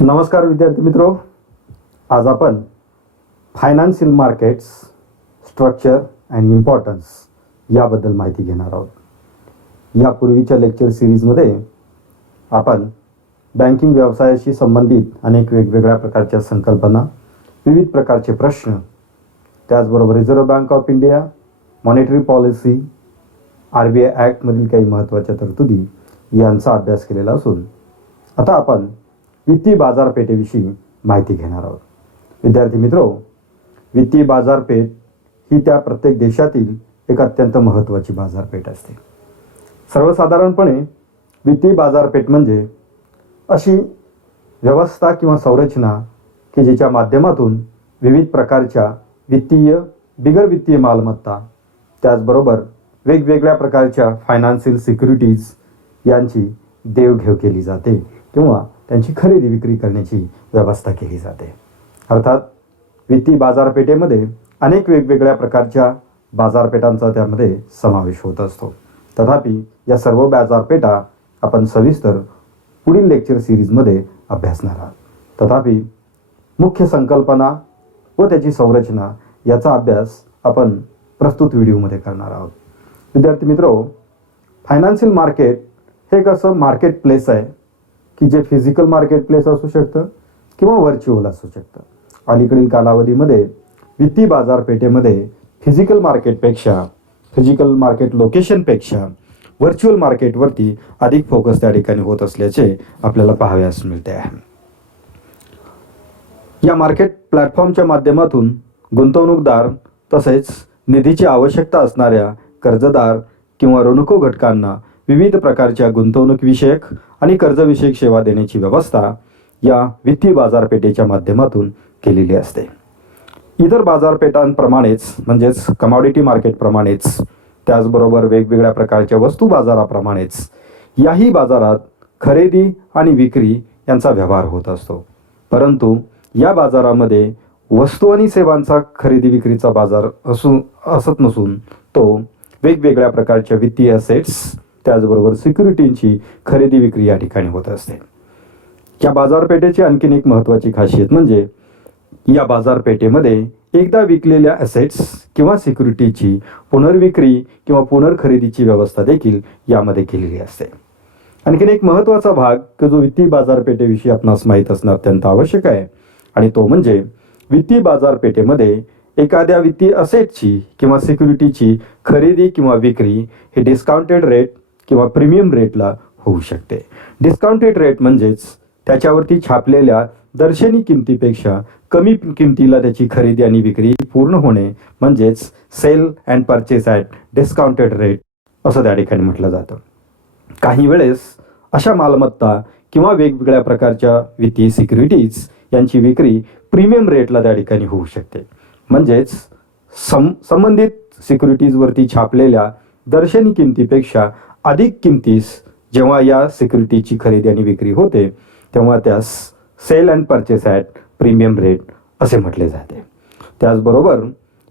नमस्कार विद्यार्थी मित्रो, आज आपण financial markets structure and importance याबद्दल माहिती घेणार आहोत. यापूर्वीच्या लेक्चर सिरीजमध्ये आपण बँकिंग व्यवसायाशी संबंधित अनेक वेगवेगळ्या प्रकारच्या संकल्पना, विविध प्रकारचे प्रश्न, त्याचबरोबर reserve bank of India, monetary policy, RBI ॲक्टमधील काही महत्त्वाच्या तरतुदी यांचा अभ्यास केलेला असून आता आपण वित्तीय बाजारपेठेविषयी माहिती घेणार आहोत. विद्यार्थी मित्रो, वित्तीय बाजारपेठ ही त्या प्रत्येक देशातील एक अत्यंत महत्त्वाची बाजारपेठ असते. सर्वसाधारणपणे वित्तीय बाजारपेठ म्हणजे अशी व्यवस्था किंवा संरचना की जिच्या माध्यमातून विविध प्रकारच्या वित्तीय, बिगर वित्तीय मालमत्ता, त्याचबरोबर वेगवेगळ्या प्रकारच्या फायनान्शियल सिक्युरिटीज यांची देवघेव केली जाते किंवा त्यांची खरेदी विक्री करण्याची व्यवस्था केली जाते. अर्थात वित्तीय बाजारपेठेमध्ये अनेक वेगवेगळ्या प्रकारच्या बाजारपेठांचा त्यामध्ये समावेश होत असतो. तथापि या सर्व बाजारपेठा आपण सविस्तर पुढील लेक्चर सिरीजमध्ये अभ्यासणार आहोत. तथापि मुख्य संकल्पना व त्याची संरचना याचा अभ्यास आपण प्रस्तुत व्हिडिओमध्ये करणार आहोत. विद्यार्थी मित्रो, फायनान्शियल मार्केट हे एक असं मार्केट प्लेस आहे की जे फिजिकल मार्केट प्लेस असू शकतं किंवा व्हर्च्युअल असू शकतं. अलीकडील कालावधीमध्ये वित्तीय बाजारपेठेमध्ये फिजिकल मार्केट लोकेशनपेक्षा व्हर्च्युअल मार्केटवरती अधिक फोकस त्या ठिकाणी होत असल्याचे आपल्याला पाहावयास मिळते आहे. या मार्केट प्लॅटफॉर्मच्या माध्यमातून गुंतवणूकदार तसेच निधीची आवश्यकता असणाऱ्या कर्जदार किंवा ऋणको घटकांना विविध प्रकारच्या गुंतवणूक विषयक आणि कर्जविषयक सेवा देण्याची व्यवस्था या वित्तीय बाजारपेठेच्या माध्यमातून केलेली असते. इतर बाजारपेठांप्रमाणेच म्हणजेच कमॉडिटी मार्केटप्रमाणेच, त्याचबरोबर वेगवेगळ्या प्रकारच्या वस्तू बाजाराप्रमाणेच याही बाजारात खरेदी आणि विक्री यांचा व्यवहार होत असतो. परंतु या बाजारामध्ये वस्तू आणि सेवांचा खरेदी विक्रीचा बाजार असत नसून तो वेगवेगळ्या प्रकारच्या वित्तीय असेट्स, त्याचबरोबर सिक्युरिटींची खरेदी विक्री या ठिकाणी होत असते. या बाजारपेठेची आणखीन एक महत्त्वाची खासियत म्हणजे या बाजारपेठेमध्ये एकदा विकलेल्या असेट्स किंवा सिक्युरिटीची पुनर्विक्री किंवा पुनर्खरेदीची व्यवस्था देखील यामध्ये केलेली असते. आणखीन एक महत्त्वाचा भाग की जो वित्तीय बाजारपेठेविषयी आपणास माहीत असणं अत्यंत आवश्यक आहे आणि तो म्हणजे वित्तीय बाजारपेठेमध्ये एखाद्या वित्तीय असेटची किंवा सिक्युरिटीची खरेदी किंवा विक्री हे डिस्काउंटेड रेट किंवा प्रीमियम रेटला होऊ शकते. डिस्काउंटेड रेट म्हणजेच त्याच्यावरती छापलेल्या दर्शनी किमतीपेक्षा कमी किमतीला त्याची खरेदी आणि विक्री पूर्ण होणे म्हणजेच sale and purchase at discounted rate असं त्या ठिकाणी म्हटलं जातं. काही वेळेस अशा मालमत्ता किंवा वेगवेगळ्या प्रकारच्या वित्तीय सिक्युरिटीज यांची विक्री प्रीमियम रेटला त्या ठिकाणी होऊ शकते. म्हणजेच संबंधित सिक्युरिटीजवरती छापलेल्या दर्शनी किमतीपेक्षा अधिक किमतीस जेव्हा या सिक्युरिटीची खरेदी आणि विक्री होते तेव्हा त्यास sale and purchase at premium rate असे म्हटले जाते. त्याचबरोबर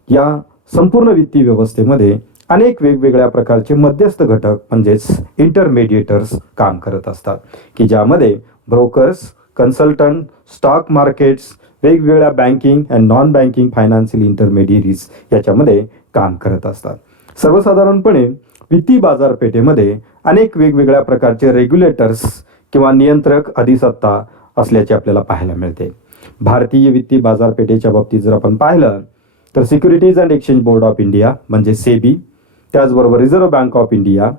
या संपूर्ण वित्तीय व्यवस्थेमध्ये अनेक वेगवेगळ्या प्रकारचे मध्यस्थ घटक म्हणजेच इंटरमेडिएटर्स काम करत असतात की ज्यामध्ये ब्रोकर्स, कन्सल्टंट, स्टॉक मार्केट्स, वेगवेगळ्या banking and non banking financial intermediaries याच्यामध्ये काम करत असतात. सर्वसाधारणपणे वित्तीय बाजारपेठेमध्ये अनेक वेगवेगळ्या प्रकारचे रेग्युलेटर्स किंवा नियंत्रक अधिसत्ता असल्याचे आपल्याला पाहायला मिळते. भारतीय वित्तीय बाजारपेठेच्या बाबतीत जर आपण पाहिलं तर securities and exchange board of India म्हणजे सेबी, त्याचबरोबर reserve bank of India,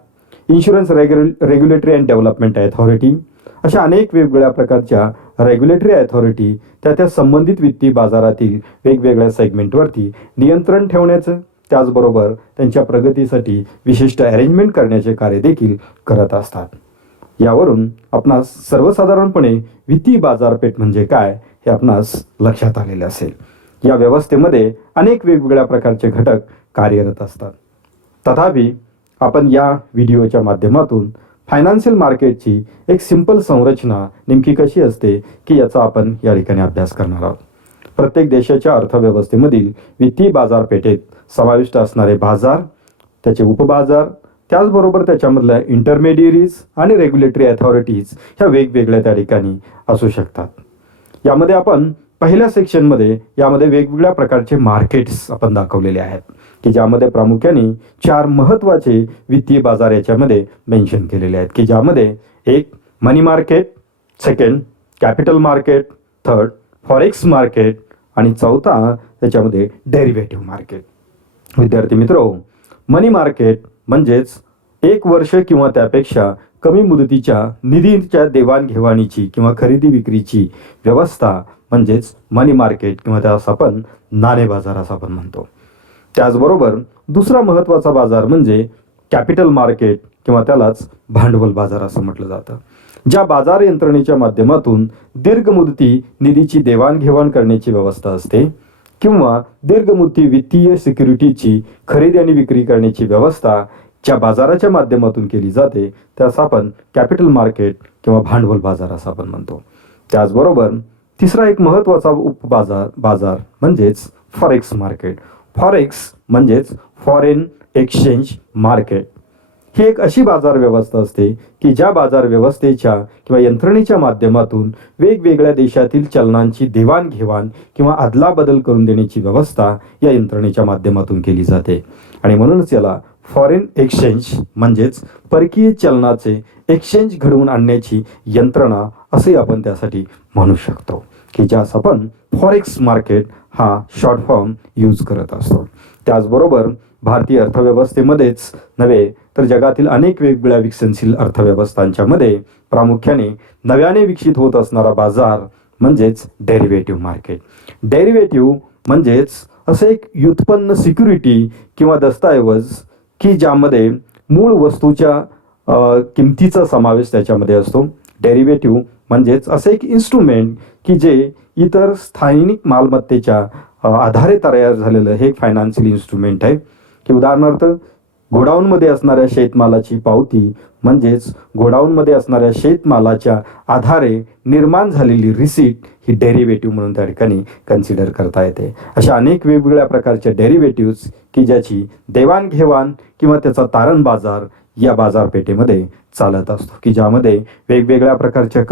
insurance regulatory and development authority अशा अनेक वेगवेगळ्या प्रकारच्या रेग्युलेटरी अथॉरिटी त्या संबंधित वित्तीय बाजारातील वेगवेगळ्या सेगमेंटवरती नियंत्रण ठेवण्याचं, त्याचबरोबर त्यांच्या प्रगतीसाठी विशिष्ट अरेंजमेंट करण्याचे कार्य देखील करत असतात. यावरून आपणास सर्वसाधारणपणे वित्तीय बाजारपेठ म्हणजे काय हे आपणास लक्षात आलेले असेल. या व्यवस्थेमध्ये अनेक वेगवेगळ्या प्रकारचे घटक कार्यरत असतात. तथापि आपण या व्हिडिओच्या माध्यमातून फायनान्शियल मार्केटची एक सिंपल संरचना नेमकी कशी असते की याचा आपण या ठिकाणी अभ्यास करणार आहोत. प्रत्येक देशाच्या अर्थव्यवस्थेमधील वित्तीय बाजारपेठेत समाविष्ट असणारे बाजार, त्याचे उपबाजार, त्याचबरोबर त्याच्यामधल्या इंटरमेडियरीज आणि रेग्युलेटरी अथॉरिटीज ह्या वेगवेगळ्या त्या ठिकाणी असू शकतात. यामध्ये आपण पहिल्या सेक्शनमध्ये यामध्ये वेगवेगळ्या प्रकारचे मार्केट्स आपण दाखवलेले आहेत की ज्यामध्ये प्रामुख्याने 4 महत्त्वाचे वित्तीय बाजार याच्यामध्ये मेन्शन केलेले आहेत की ज्यामध्ये एक money market, second capital market, third forex market आणि चौथा त्याच्यामध्ये डेरिव्हेटिव्ह मार्केट. विद्यार्थी मित्रो, मनी मार्केट म्हणजेच 1 वर्ष किंवा त्यापेक्षा कमी मुदतीच्या निधीच्या देवाणघेवाणीची किंवा खरेदी विक्रीची व्यवस्था म्हणजेच मनी मार्केट किंवा त्यास आपण नाणे बाजार असं आपण म्हणतो. त्याचबरोबर दुसरा महत्त्वाचा बाजार म्हणजे कॅपिटल मार्केट किंवा त्यालाच भांडवल बाजार असं म्हटलं जातं, ज्या बाजार यंत्रणेच्या माध्यमातून दीर्घ मुदती निधीची देवाणघेवाण करण्याची व्यवस्था असते किंवा दीर्घ मुदती वित्तीय सिक्युरिटीची खरेदी आणि विक्री करण्याची व्यवस्था ज्या बाजाराच्या माध्यमातून केली जाते त्यास आपण कॅपिटल मार्केट किंवा भांडवल बाजार असं आपण म्हणतो. त्याचबरोबर तिसरा एक महत्त्वाचा बाजार म्हणजेच फॉरेक्स मार्केट. फॉरेक्स म्हणजेच फॉरेन एक्सचेंज मार्केट ही एक अशी बाजार व्यवस्था असते की ज्या बाजार व्यवस्थेच्या किंवा यंत्रणेच्या माध्यमातून वेगवेगळ्या देशातील चलनांची देवाणघेवाण किंवा अदलाबदल करून देण्याची व्यवस्था या यंत्रणेच्या माध्यमातून केली जाते आणि म्हणूनच याला फॉरेन एक्सचेंज म्हणजेच परकीय चलनाचे एक्सचेंज घडवून आणण्याची यंत्रणा असे आपण त्यासाठी म्हणू शकतो की ज्यास आपण फॉरेक्स मार्केट हा शॉर्ट फॉर्म यूज करत असतो. त्याचबरोबर भारतीय अर्थव्यवस्थेमध्येच नव्हे तर जगातील अनेक वेगवेगळ्या विकसनशील अर्थव्यवस्थांच्या मध्ये प्रामुख्याने नव्याने विकसित होत असणारा बाजार म्हणजेच डेरिव्हेटिव्ह मार्केट. डेरिव्हेटिव्ह म्हणजेच असे एक व्युत्पन्न सिक्युरिटी किंवा दस्तऐवज की ज्यामध्ये मूळ वस्तूच्या किमतीचा समावेश त्याच्यामध्ये असतो. डेरिव्हेटिव्ह म्हणजेच असे एक इन्स्ट्रुमेंट की जे इतर स्थानिक मालमत्तेच्या आधारे तयार झालेलं हे एक फायनान्शियल इन्स्ट्रुमेंट आहे की उदाहरणार्थ गोडाऊनमध्ये असणाऱ्या शेतमालाची पावती म्हणजेच गोडाऊनमध्ये असणाऱ्या शेतमालाच्या आधारे निर्माण झालेली रिसीट ही डेरिव्हेटिव्ह म्हणून त्या ठिकाणी कन्सिडर करता येते. अशा अनेक वेगवेगळ्या प्रकारच्या डेरिव्हेटिव्ह्ज की ज्याची देवाणघेवाण किंवा त्याचा तारण बाजार या बाजारपेठेमध्ये चालत असतो की ज्यामध्ये वेगवेगळ्या प्रकारच्या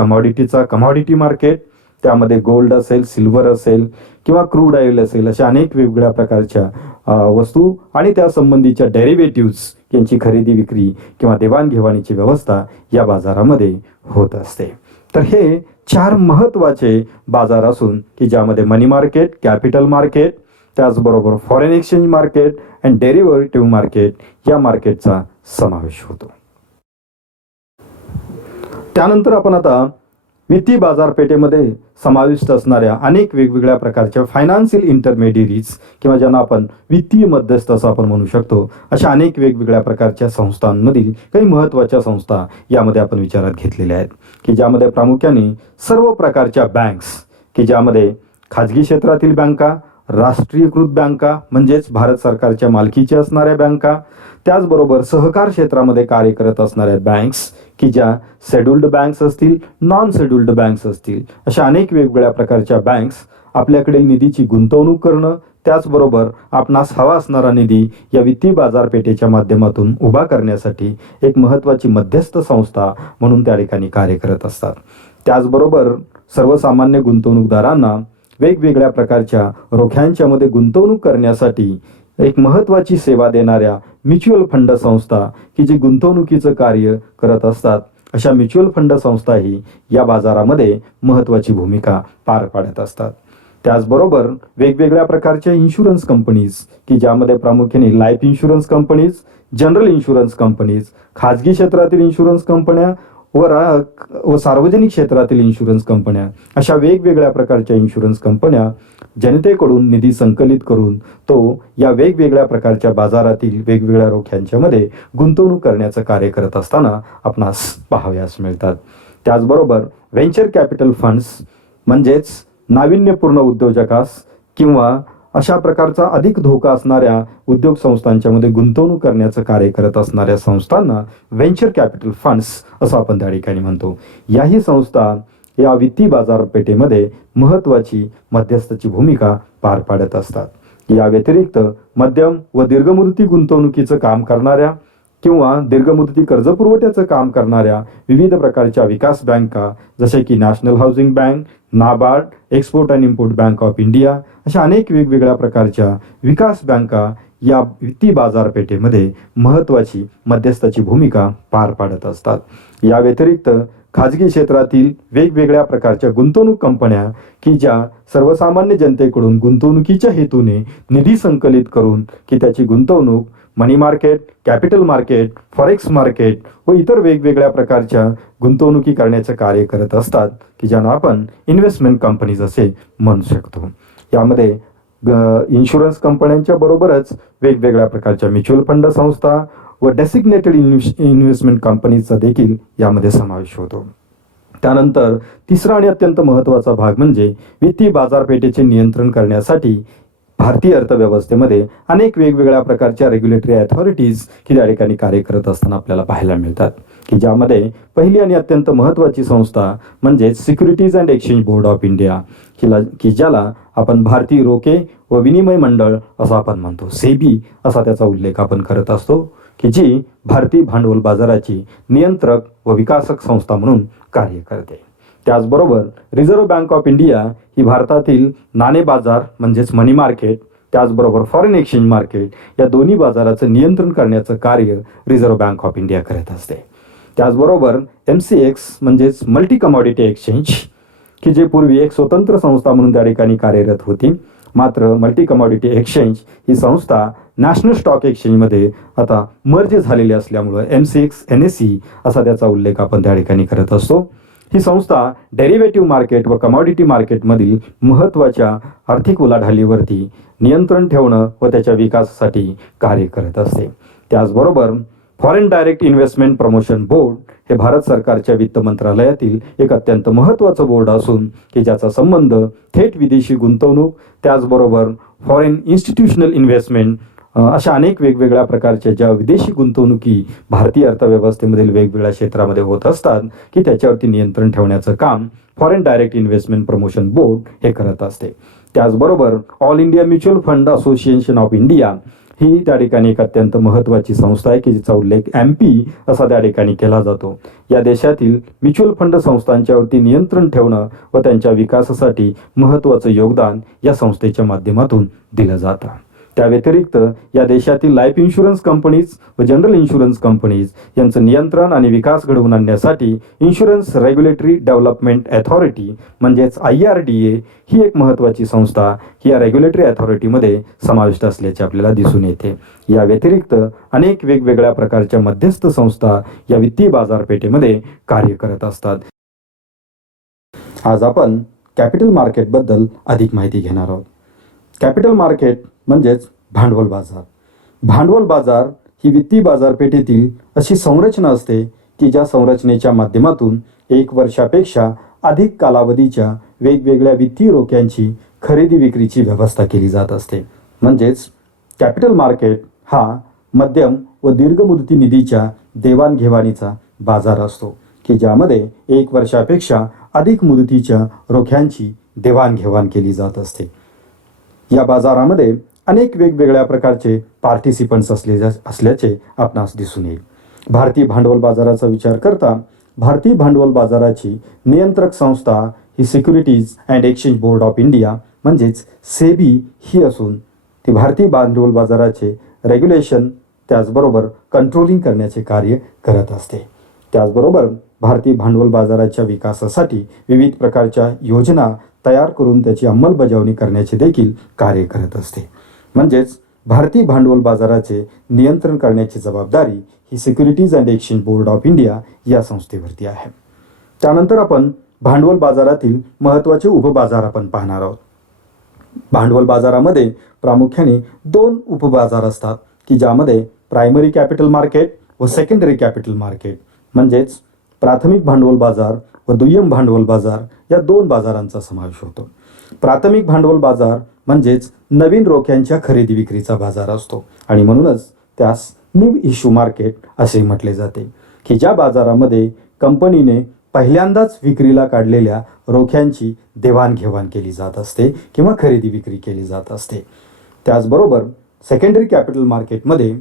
कमॉडिटी मार्केट, त्यामध्ये गोल्ड असेल, सिल्वर असेल किंवा क्रूड ऑइल असेल, अशा अनेक वेगवेगळ्या प्रकारच्या वस्तू आणि त्या संबंधीच्या डेरिव्हेटिव्ह्ज यांची खरेदी विक्री किंवा देवाणघेवाणीची व्यवस्था या बाजारामध्ये होत असते. तर हे 4 महत्त्वाचे बाजार असून की ज्यामध्ये मनी मार्केट, कॅपिटल मार्केट, त्याचबरोबर foreign exchange market and derivative market या मार्केटचा समावेश होतो. त्यानंतर आपण आता वित्तीय बाजारपेठेमध्ये समाविष्ट असणाऱ्या अनेक वेगवेगळ्या प्रकारच्या फायनान्शियल इंटरमेडियरीज किंवा ज्यांना आपण वित्तीय मध्यस्थ असं आपण म्हणू शकतो अशा अनेक वेगवेगळ्या प्रकारच्या संस्थांमधील काही महत्त्वाच्या संस्था यामध्ये आपण विचारात घेतलेल्या आहेत की ज्यामध्ये प्रामुख्याने सर्व प्रकारच्या बँक्स की ज्यामध्ये खाजगी क्षेत्रातील बँका, राष्ट्रीयकृत बँका म्हणजेच भारत सरकारच्या मालकीच्या असणाऱ्या बँका, त्याचबरोबर सहकार क्षेत्रामध्ये कार्य करत असणाऱ्या बँक्स की ज्या शेड्युल्ड बँक्स असतील, नॉन शेड्युल्ड बँक्स असतील, अशा अनेक वेगवेगळ्या प्रकारच्या बँक्स आपल्याकडे निधीची गुंतवणूक करणं, त्याचबरोबर आपणास हवा असणारा निधी या वित्तीय बाजारपेठेच्या माध्यमातून उभा करण्यासाठी एक महत्त्वाची मध्यस्थ संस्था म्हणून त्या ठिकाणी कार्य करत असतात. त्याचबरोबर सर्वसामान्य गुंतवणूकदारांना वेगवेगळ्या प्रकारच्या रोख्यांच्या मध्ये गुंतवणूक करण्यासाठी एक महत्त्वाची सेवा देणाऱ्या म्युच्युअल फंड संस्था की जी गुंतवणुकीचं कार्य करत असतात अशा म्युच्युअल फंड संस्थाही या बाजारामध्ये महत्त्वाची भूमिका पार पाडत असतात. त्याचबरोबर वेगवेगळ्या प्रकारच्या इन्शुरन्स कंपनीज की ज्यामध्ये प्रामुख्याने life insurance companies, general insurance companies, खाजगी क्षेत्रातील इन्शुरन्स कंपन्या व सार्वजनिक क्षेत्रातील इन्शुरन्स कंपन्या, अशा वेगवेगळ्या प्रकारच्या इन्शुरन्स कंपन्या जनतेकडून निधी संकलित करून तो या वेगवेगळ्या प्रकारच्या बाजारातील वेगवेगळ्या रोख्यांच्या मध्ये गुंतवणूक करण्याचं कार्य करत असताना आपणास पाहावयास मिळतात. त्याचबरोबर व्हेंचर कॅपिटल फंड्स म्हणजेच नाविन्यपूर्ण उद्योजकास किंवा अशा प्रकारचा अधिक धोका असणाऱ्या उद्योग संस्थांच्या मध्ये गुंतवणूक करण्याचं कार्य करत असणाऱ्या संस्थांना व्हेंचर कॅपिटल फंड्स असं आपण त्या ठिकाणी म्हणतो. याही संस्था या वित्तीय बाजारपेठेमध्ये महत्त्वाची मध्यस्थाची भूमिका पार पाडत असतात. या व्यतिरिक्त मध्यम व दीर्घमुदती गुंतवणुकीचं काम करणाऱ्या किंवा दीर्घमुदती कर्ज पुरवठ्याचं काम करणाऱ्या विविध प्रकारच्या विकास बँका जसे की national housing bank, NABARD, export and import bank of India अशा अनेक वेगवेगळ्या प्रकारच्या विकास बँका या वित्तीय बाजारपेठेमध्ये महत्त्वाची मध्यस्थाची भूमिका पार पाडत असतात. या व्यतिरिक्त खाजगी क्षेत्रातील वेगवेगळ्या प्रकारच्या गुंतवणूक कंपन्या की ज्या सर्वसामान्य जनतेकडून गुंतवणुकीच्या हेतूने निधी संकलित करून की त्याची गुंतवणूक money market, capital market, forex market व इतर वेगवेगळ्या प्रकारच्या गुंतवणुकी करण्याचे कार्य करत असतात की ज्यांना आपण इन्व्हेस्टमेंट कंपनीज असे म्हणू शकतो. यामध्ये इन्शुरन्स कंपन्यांच्या बरोबरच वेगवेगळ्या प्रकारच्या म्युच्युअल फंड संस्था व डेसिग्नेटेड इन्व्हेस्टमेंट कंपनीचा देखील यामध्ये समावेश होतो. त्यानंतर तिसरा आणि अत्यंत महत्त्वाचा भाग म्हणजे वित्तीय बाजारपेठेचे नियंत्रण करण्यासाठी भारतीय अर्थव्यवस्थेमध्ये अनेक वेगवेगळ्या प्रकारच्या रेग्युलेटरी अथॉरिटीज की त्या ठिकाणी कार्य करत असताना आपल्याला पाहायला मिळतात की ज्यामध्ये पहिली आणि अत्यंत महत्त्वाची संस्था म्हणजे securities and exchange board of India की ज्याला आपण भारतीय रोखे व विनिमय मंडळ असं आपण म्हणतो, सेबी असा त्याचा उल्लेख आपण करत असतो की जी भारतीय भांडवल बाजाराची नियंत्रक व विकासक संस्था म्हणून कार्य करते. त्याचबरोबर रिझर्व्ह बँक ऑफ इंडिया ही भारतातील नाणे बाजार म्हणजेच मनी मार्केट, त्याचबरोबर फॉरेन एक्सचेंज मार्केट या दोन्ही बाजाराचं नियंत्रण करण्याचं कार्य रिझर्व्ह बँक ऑफ इंडिया करत असते. त्याचबरोबर MCX म्हणजेच मल्टी कमॉडिटी एक्सचेंज की जे पूर्वी एक स्वतंत्र संस्था म्हणून त्या ठिकाणी कार्यरत होती, मात्र मल्टी कमॉडिटी एक्सचेंज ही संस्था नॅशनल स्टॉक एक्सचेंजमध्ये आता मर्ज झालेली असल्यामुळं MCX NSE असा त्याचा उल्लेख आपण त्या ठिकाणी करत असतो. ही संस्था डेरिव्हेटिव्ह मार्केट व कमॉडिटी मार्केटमधील महत्त्वाच्या आर्थिक उलाढालीवरती नियंत्रण ठेवणं व त्याच्या विकासासाठी कार्य करत असते. त्याचबरोबर foreign direct investment promotion board हे भारत सरकारच्या वित्त मंत्रालयातील एक अत्यंत महत्त्वाचं बोर्ड असून की ज्याचा संबंध थेट विदेशी गुंतवणूक, त्याचबरोबर फॉरेन इन्स्टिट्यूशनल इन्व्हेस्टमेंट अशा अनेक वेगवेगळ्या प्रकारच्या ज्या विदेशी गुंतवणुकी भारतीय अर्थव्यवस्थेमधील वेगवेगळ्या क्षेत्रामध्ये होत असतात की त्याच्यावरती नियंत्रण ठेवण्याचं काम foreign direct investment promotion board हे करत असते. त्याचबरोबर all India mutual fund association of India ही त्या ठिकाणी एक अत्यंत महत्त्वाची संस्था आहे की जिचा उल्लेख MP असा त्या ठिकाणी केला जातो. या देशातील म्युच्युअल फंड संस्थांच्यावरती नियंत्रण ठेवणं व त्यांच्या विकासासाठी महत्त्वाचं योगदान या संस्थेच्या माध्यमातून दिलं जातं. त्या व्यतिरिक्त या देशातील लाईफ इन्शुरन्स कंपनीज व जनरल इन्शुरन्स कंपनीज यांचं नियंत्रण आणि विकास घडवून आणण्यासाठी इन्शुरन्स रेग्युलेटरी डेव्हलपमेंट अथॉरिटी म्हणजेच IRDA ही एक महत्त्वाची संस्था ही या रेग्युलेटरी अथॉरिटीमध्ये समाविष्ट असल्याचे आपल्याला दिसून येते. या व्यतिरिक्त अनेक वेगवेगळ्या प्रकारच्या मध्यस्थ संस्था या वित्तीय बाजारपेठेमध्ये कार्य करत असतात. आज आपण कॅपिटल मार्केटबद्दल अधिक माहिती घेणार आहोत. कॅपिटल मार्केट म्हणजेच भांडवल बाजार. भांडवल बाजार ही वित्तीय बाजारपेठेतील अशी संरचना असते की ज्या संरचनेच्या माध्यमातून 1 वर्षापेक्षा अधिक कालावधीच्या वेगवेगळ्या वित्तीय रोख्यांची खरेदी विक्रीची व्यवस्था केली जात असते. म्हणजेच कॅपिटल मार्केट हा मध्यम व दीर्घ मुदती निधीच्या देवाणघेवाणीचा बाजार असतो की ज्यामध्ये 1 वर्षापेक्षा अधिक मुदतीच्या रोख्यांची देवाणघेवाण केली जात असते. या बाजारामध्ये अनेक वेगवेगळ्या प्रकारचे पार्टिसिपंट्स असल्याचे आपणास दिसून येईल. भारतीय भांडवल बाजाराचा विचार करता भारतीय भांडवल बाजाराची नियंत्रक संस्था ही securities and exchange board of India म्हणजेच सेबी ही असून ती भारतीय भांडवल बाजाराचे रेग्युलेशन त्याचबरोबर कंट्रोलिंग करण्याचे कार्य करत असते. त्याचबरोबर भारतीय भांडवल बाजाराच्या विकासासाठी विविध प्रकारच्या योजना तयार करून त्याची अंमलबजावणी करण्याचे देखील कार्य करत असते. म्हणजेच भारतीय भांडवल बाजाराचे नियंत्रण करण्याची जबाबदारी ही securities and exchange board of India या संस्थेवरती आहे. त्यानंतर आपण भांडवल बाजारातील महत्त्वाचे उपबाजार आपण पाहणार आहोत. भांडवल बाजारामध्ये प्रामुख्याने 2 उपबाजार असतात की ज्यामध्ये प्रायमरी कॅपिटल मार्केट व सेकंडरी कॅपिटल मार्केट म्हणजेच प्राथमिक भांडवल बाजार व दुय्यम भांडवल बाजार या 2 बाजारांचा समावेश होतो. प्राथमिक भांडवल बाजार म्हणजेच नवीन रोख्यांच्या खरेदी विक्रीचा बाजार असतो आणि म्हणूनच त्यास न्यू इश्यू मार्केट असे म्हटले जाते की ज्या बाजारामध्ये कंपनीने पहिल्यांदाच विक्रीला काढलेल्या रोख्यांची देवाणघेवाण केली जात असते किंवा खरेदी विक्री केली जात असते. त्याचबरोबर सेकंडरी कॅपिटल मार्केटमध्ये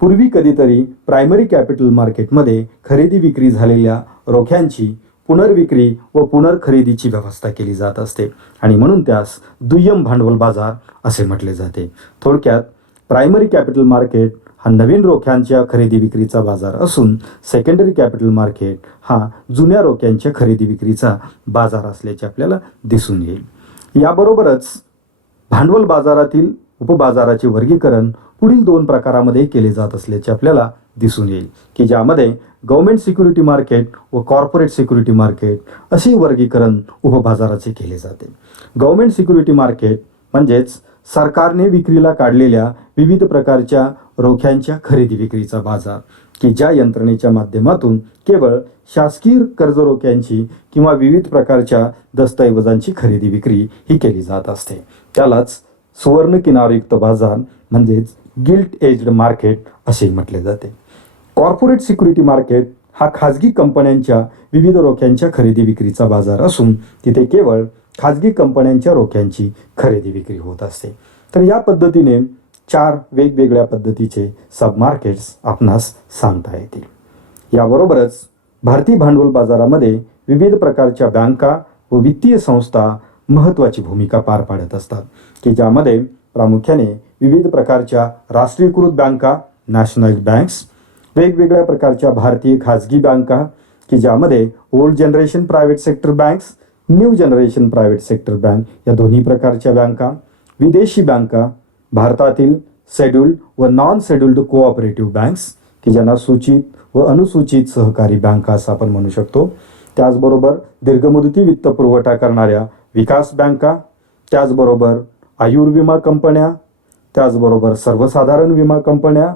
पूर्वी कधीतरी प्रायमरी कॅपिटल मार्केटमध्ये खरेदी विक्री झालेल्या रोख्यांची पुनर्विक्री व पुनर्खरेदीची व्यवस्था केली जात असते आणि म्हणून त्यास दुय्यम भांडवल बाजार असे म्हटले जाते. थोडक्यात प्रायमरी कॅपिटल मार्केट हा नवीन रोख्यांच्या खरेदी विक्रीचा बाजार असून सेकंडरी कॅपिटल मार्केट हा जुन्या रोख्यांच्या खरेदी विक्रीचा बाजार असल्याचे आपल्याला दिसून येईल. याबरोबरच भांडवल बाजारातील उपबाजाराचे वर्गीकरण पुढील 2 प्रकारामध्ये केले जात असल्याचे आपल्याला दिसून येईल की ज्यामध्ये गव्हर्नमेंट सिक्युरिटी मार्केट व कॉर्पोरेट सिक्युरिटी मार्केट असे वर्गीकरण उपबाजाराचे केले जाते. गव्हर्नमेंट सिक्युरिटी मार्केट म्हणजेच सरकारने विक्रीला काढलेल्या विविध प्रकारच्या रोख्यांच्या खरेदी विक्रीचा बाजार की ज्या यंत्रणेच्या माध्यमातून केवळ शासकीय कर्ज रोख्यांची किंवा विविध प्रकारच्या दस्तऐवजांची खरेदी विक्री ही केली जात असते. त्यालाच सुवर्ण किनारयुक्त बाजार म्हणजेच गिल्ट एज्ड मार्केट असे म्हटले जाते. कॉर्पोरेट सिक्युरिटी मार्केट हा खाजगी कंपन्यांच्या विविध रोख्यांच्या खरेदी विक्रीचा बाजार असून तिथे केवळ खाजगी कंपन्यांच्या रोख्यांची खरेदी विक्री होत असते. तर या पद्धतीने 4 वेगवेगळ्या पद्धतीचे सब मार्केट्स आपणास सांगता येतील. याबरोबरच भारतीय भांडवल बाजारामध्ये विविध प्रकारच्या बँका व वित्तीय संस्था महत्त्वाची भूमिका पार पाडत असतात की ज्यामध्ये प्रामुख्याने विविध प्रकारच्या राष्ट्रीयकृत बँका नॅशनलाइज्ड बँक्स, वेगवेगळ्या प्रकारच्या भारतीय खाजगी बँका की ज्यामध्ये old generation private sector banks, new generation private sector bank या दोन्ही प्रकारच्या बँका, विदेशी बँका, भारतातील शेड्यूल्ड व नॉन शेड्यूल्ड कोऑपरेटिव्ह बँक्स की ज्यांना सूचित व अनुसूचित सहकारी बँका असं आपण म्हणू शकतो. त्याचबरोबर दीर्घमुदती वित्त पुरवठा करणाऱ्या विकास बँका, त्याचबरोबर आयुर्विमा कंपन्या, त्याचबरोबर सर्वसाधारण विमा कंपन्या,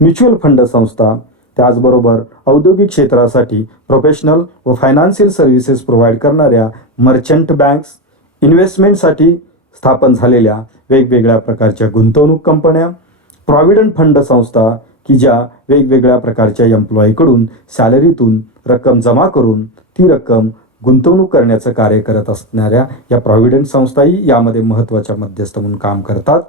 म्युच्युअल फंड संस्था, त्याचबरोबर औद्योगिक क्षेत्रासाठी प्रोफेशनल व फायनान्शियल सर्व्हिसेस प्रोव्हाइड करणाऱ्या मर्चंट बँक्स, इन्व्हेस्टमेंटसाठी स्थापन झालेल्या वेगवेगळ्या प्रकारच्या गुंतवणूक कंपन्या, प्रॉव्हिडंट फंड संस्था की ज्या वेगवेगळ्या प्रकारच्या एम्प्लॉईकडून सॅलरीतून रक्कम जमा करून ती रक्कम गुंतवणूक करण्याचं कार्य करत असणाऱ्या या प्रॉव्हिडंट संस्थाही यामध्ये महत्त्वाच्या मध्यस्थ म्हणून काम करतात.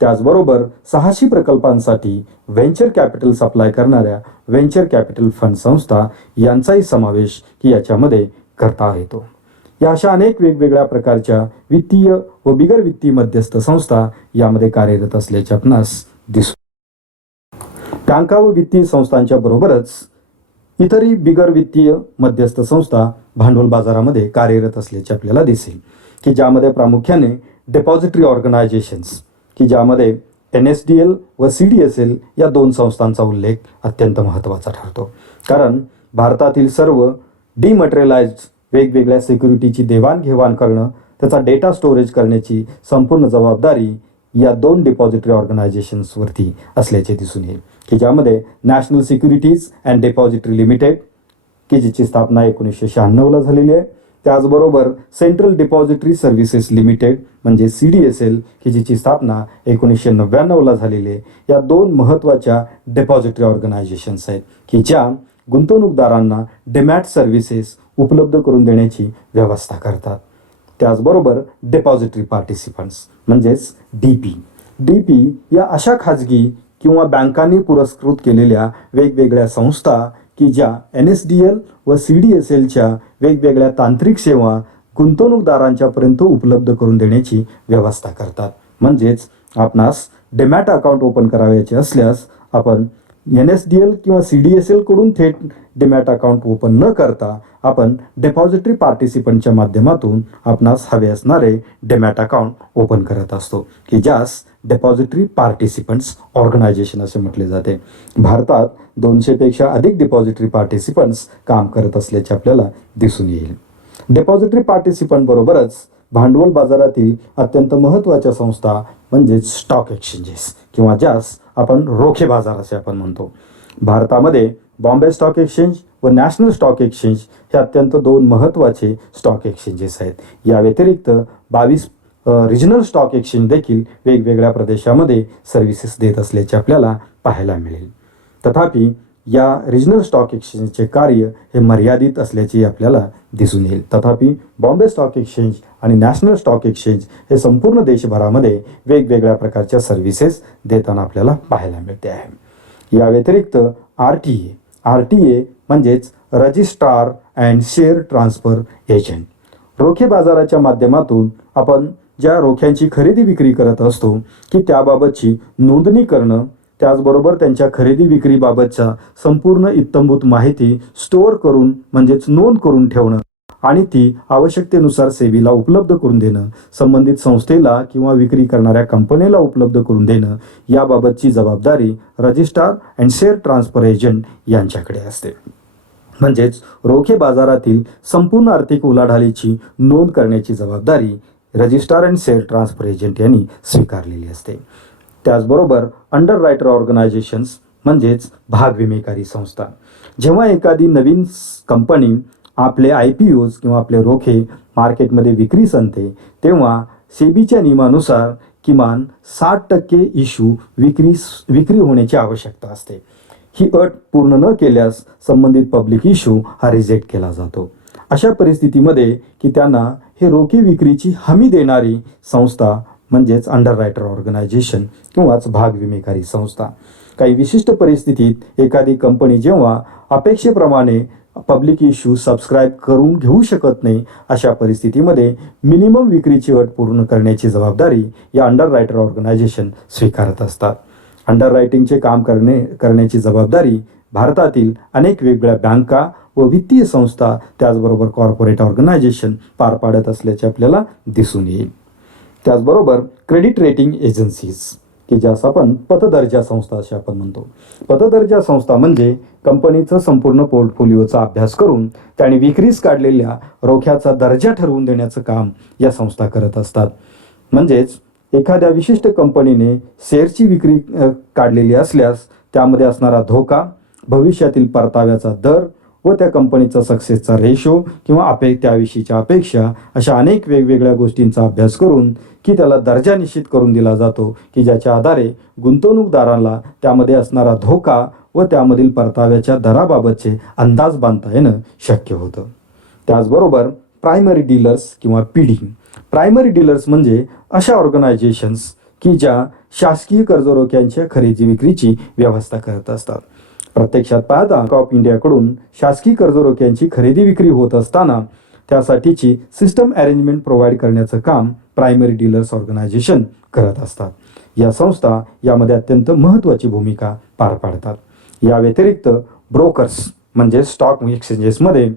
त्याचबरोबर साहसी प्रकल्पांसाठी व्हेंचर कॅपिटल सप्लाय करणाऱ्या व्हेंचर कॅपिटल फंड संस्था यांचाही समावेश की याच्यामध्ये करता येतो. या अशा अनेक वेगवेगळ्या प्रकारच्या वित्तीय व बिगर वित्तीय मध्यस्थ संस्था यामध्ये कार्यरत असल्याचे आपणास दिसतो. बँका व वित्तीय संस्थांच्या बरोबरच इतरही बिगर वित्तीय मध्यस्थ संस्था भांडवल बाजारामध्ये कार्यरत असल्याचे आपल्याला दिसेल की ज्यामध्ये प्रामुख्याने डिपॉझिटरी ऑर्गनायझेशन्स की ज्यामध्ये NSDL व CDSL या 2 संस्थांचा उल्लेख अत्यंत महत्त्वाचा ठरतो. कारण भारतातील सर्व डिमटेरियलाइज्ड वेगवेगळ्या सिक्युरिटीची देवाणघेवाण करणं, त्याचा डेटा स्टोरेज करण्याची संपूर्ण जबाबदारी या 2 डिपॉझिटरी ऑर्गनायझेशन्सवरती असल्याचे दिसून येईल की ज्यामध्ये national securities and depository limited की जिची स्थापना 1996ला झालेली आहे, त्याचबरोबर सेंट्रल डिपॉझिटरी सर्व्हिसेस लिमिटेड म्हणजे CDSL की जिची स्थापना 1999ला झालेली आहे. या 2 महत्त्वाच्या डिपॉझिटरी ऑर्गनायझेशन्स आहेत की ज्या गुंतवणूकदारांना डिमॅट सर्व्हिसेस उपलब्ध करून देण्याची व्यवस्था करतात. त्याचबरोबर डिपॉझिटरी पार्टिसिपंट्स म्हणजेच DP या अशा खाजगी किंवा बँकांनी पुरस्कृत केलेल्या वेगवेगळ्या संस्था की ज्या NSDL व CDSLच्या वेगवेगळ्या तांत्रिक सेवा गुंतवणूकदारांच्यापर्यंत उपलब्ध करून देण्याची व्यवस्था करतात. म्हणजेच आपणास डिमॅट अकाउंट ओपन करावयाचे असल्यास आपण NSDL किंवा CDSL कडून थेट डिमॅट अकाउंट ओपन न करता आपण डिपॉझिटरी पार्टिसिपंटच्या माध्यमातून आपणास हवे असणारे डिमॅट अकाउंट ओपन करत असतो की ज्यास डिपॉझिटरी पार्टिसिपंट्स ऑर्गनायझेशन असे म्हटले जाते. भारतात 200 पेक्षा अधिक डिपॉझिटरी पार्टिसिपंट्स काम करत असल्याचे आपल्याला दिसून येईल. डिपॉझिटरी पार्टिसिपंट बरोबरच भांडवल बाजारातील अत्यंत महत्त्वाच्या संस्था म्हणजेच स्टॉक एक्सचेंजेस किंवा ज्यास आपण रोखे बाजार असे आपण म्हणतो. भारतामध्ये बॉम्बे स्टॉक एक्सचेंज व नॅशनल स्टॉक एक्सचेंज हे अत्यंत 2 महत्त्वाचे स्टॉक एक्सचेंजेस आहेत. या व्यतिरिक्त 22 रिजनल स्टॉक एक्सचेंज देखील वेगवेगळ्या प्रदेशामध्ये सर्व्हिसेस देत असल्याचे आपल्याला पाहायला मिळेल. तथापि या रिजनल स्टॉक एक्सचेंजचे कार्य हे मर्यादित असल्याचे आपल्याला दिसून येईल. तथापि बॉम्बे स्टॉक एक्सचेंज आणि नॅशनल स्टॉक एक्सचेंज हे संपूर्ण देशभरामध्ये वेगवेगळ्या प्रकारच्या सर्व्हिसेस देताना आपल्याला पाहायला मिळते आहे. या व्यतिरिक्त RTA म्हणजेच registrar and share transfer agent. रोखे बाजाराच्या माध्यमातून आपण ज्या रोख्यांची खरेदी विक्री करत असतो की त्याबाबतची नोंदणी करणं, त्याचबरोबर त्यांच्या खरेदी विक्रीबाबतच्या संपूर्ण इत्थंभूत माहिती स्टोअर करून म्हणजेच नोंद करून ठेवणं आणि ती आवश्यकतेनुसार सेबीला उपलब्ध करून देणं, संबंधित संस्थेला किंवा विक्री करणाऱ्या कंपनीला उपलब्ध करून देणं, याबाबतची जबाबदारी registrar and share transfer agent यांच्याकडे असते. म्हणजेच रोखे बाजारातील संपूर्ण आर्थिक उलाढालीची नोंद करण्याची जबाबदारी registrar and share transfer agent यांनी स्वीकारलेली असते. त्याचबरोबर अंडररायटर ऑर्गनायझेशन्स म्हणजेच भाग विमेकारी संस्था. जेव्हा एखादी नवीन कंपनी आपले IPOs किंवा आपले रोखे मार्केटमध्ये विक्रीस आणते, तेव्हा सेबीच्या नियमानुसार किमान 60% इश्यू विक्री होण्याची आवश्यकता असते. ही अट पूर्ण न केल्यास संबंधित पब्लिक इश्यू हा रिजेक्ट केला जातो. अशा परिस्थितीमध्ये की त्यांना हे रोखे विक्रीची हमी देणारी संस्था म्हणजेच अंडररायटर ऑर्गनायझेशन किंवाच भाग विमेकारी संस्था. काही विशिष्ट परिस्थितीत एखादी कंपनी जेव्हा अपेक्षेप्रमाणे पब्लिक इश्यू सबस्क्राईब करून घेऊ शकत नाही, अशा परिस्थितीमध्ये मिनिमम विक्रीची अट पूर्ण करण्याची जबाबदारी या अंडररायटर ऑर्गनायझेशन स्वीकारत असतात. अंडररायटिंगचे काम करण्याची जबाबदारी भारतातील अनेक वेगवेगळ्या बँका व वित्तीय संस्था त्याचबरोबर कॉर्पोरेट ऑर्गनायझेशन पार पाडत असल्याचे आपल्याला दिसून येईल. त्याचबरोबर क्रेडिट रेटिंग एजन्सीज की ज्यास आपण पतदर्जा संस्था असे आपण म्हणतो. पतदर्जा संस्था म्हणजे कंपनीचं संपूर्ण पोर्टफोलिओचा अभ्यास करून त्यांनी विक्रीस काढलेल्या रोख्याचा दर्जा ठरवून देण्याचं काम या संस्था करत असतात. म्हणजेच एखाद्या विशिष्ट कंपनीने शेअरची विक्री काढलेली असल्यास त्यामध्ये असणारा धोका, भविष्यातील परताव्याचा दर व त्या कंपनीचा सक्सेसचा रेशो किंवा त्याविषयीच्या अपेक्षा अशा अनेक वेगवेगळ्या गोष्टींचा अभ्यास करून की त्याला दर्जा निश्चित करून दिला जातो की ज्याच्या आधारे गुंतवणूकदारांना त्यामध्ये असणारा धोका व त्यामधील परताव्याच्या दराबाबतचे अंदाज बांधता येणं शक्य होतं. त्याचबरोबर प्रायमरी डीलर्स किंवा PD. प्रायमरी डीलर्स म्हणजे अशा ऑर्गनायझेशन्स की ज्या शासकीय कर्जरोख्यांच्या खरेदी विक्रीची व्यवस्था करत असतात. प्रत्यक्षात पाहता बँक ऑफ इंडियाकडून शासकीय कर्जरोख्यांची खरेदी विक्री होत असताना त्यासाठीची सिस्टम अरेंजमेंट प्रोव्हाइड करण्याचं काम प्रायमरी डीलर्स ऑर्गनायझेशन करत असतात. या संस्था यामध्ये अत्यंत महत्त्वाची भूमिका पार पाडतात. या व्यतिरिक्त ब्रोकर्स म्हणजे स्टॉक एक्सचेंजेसमध्ये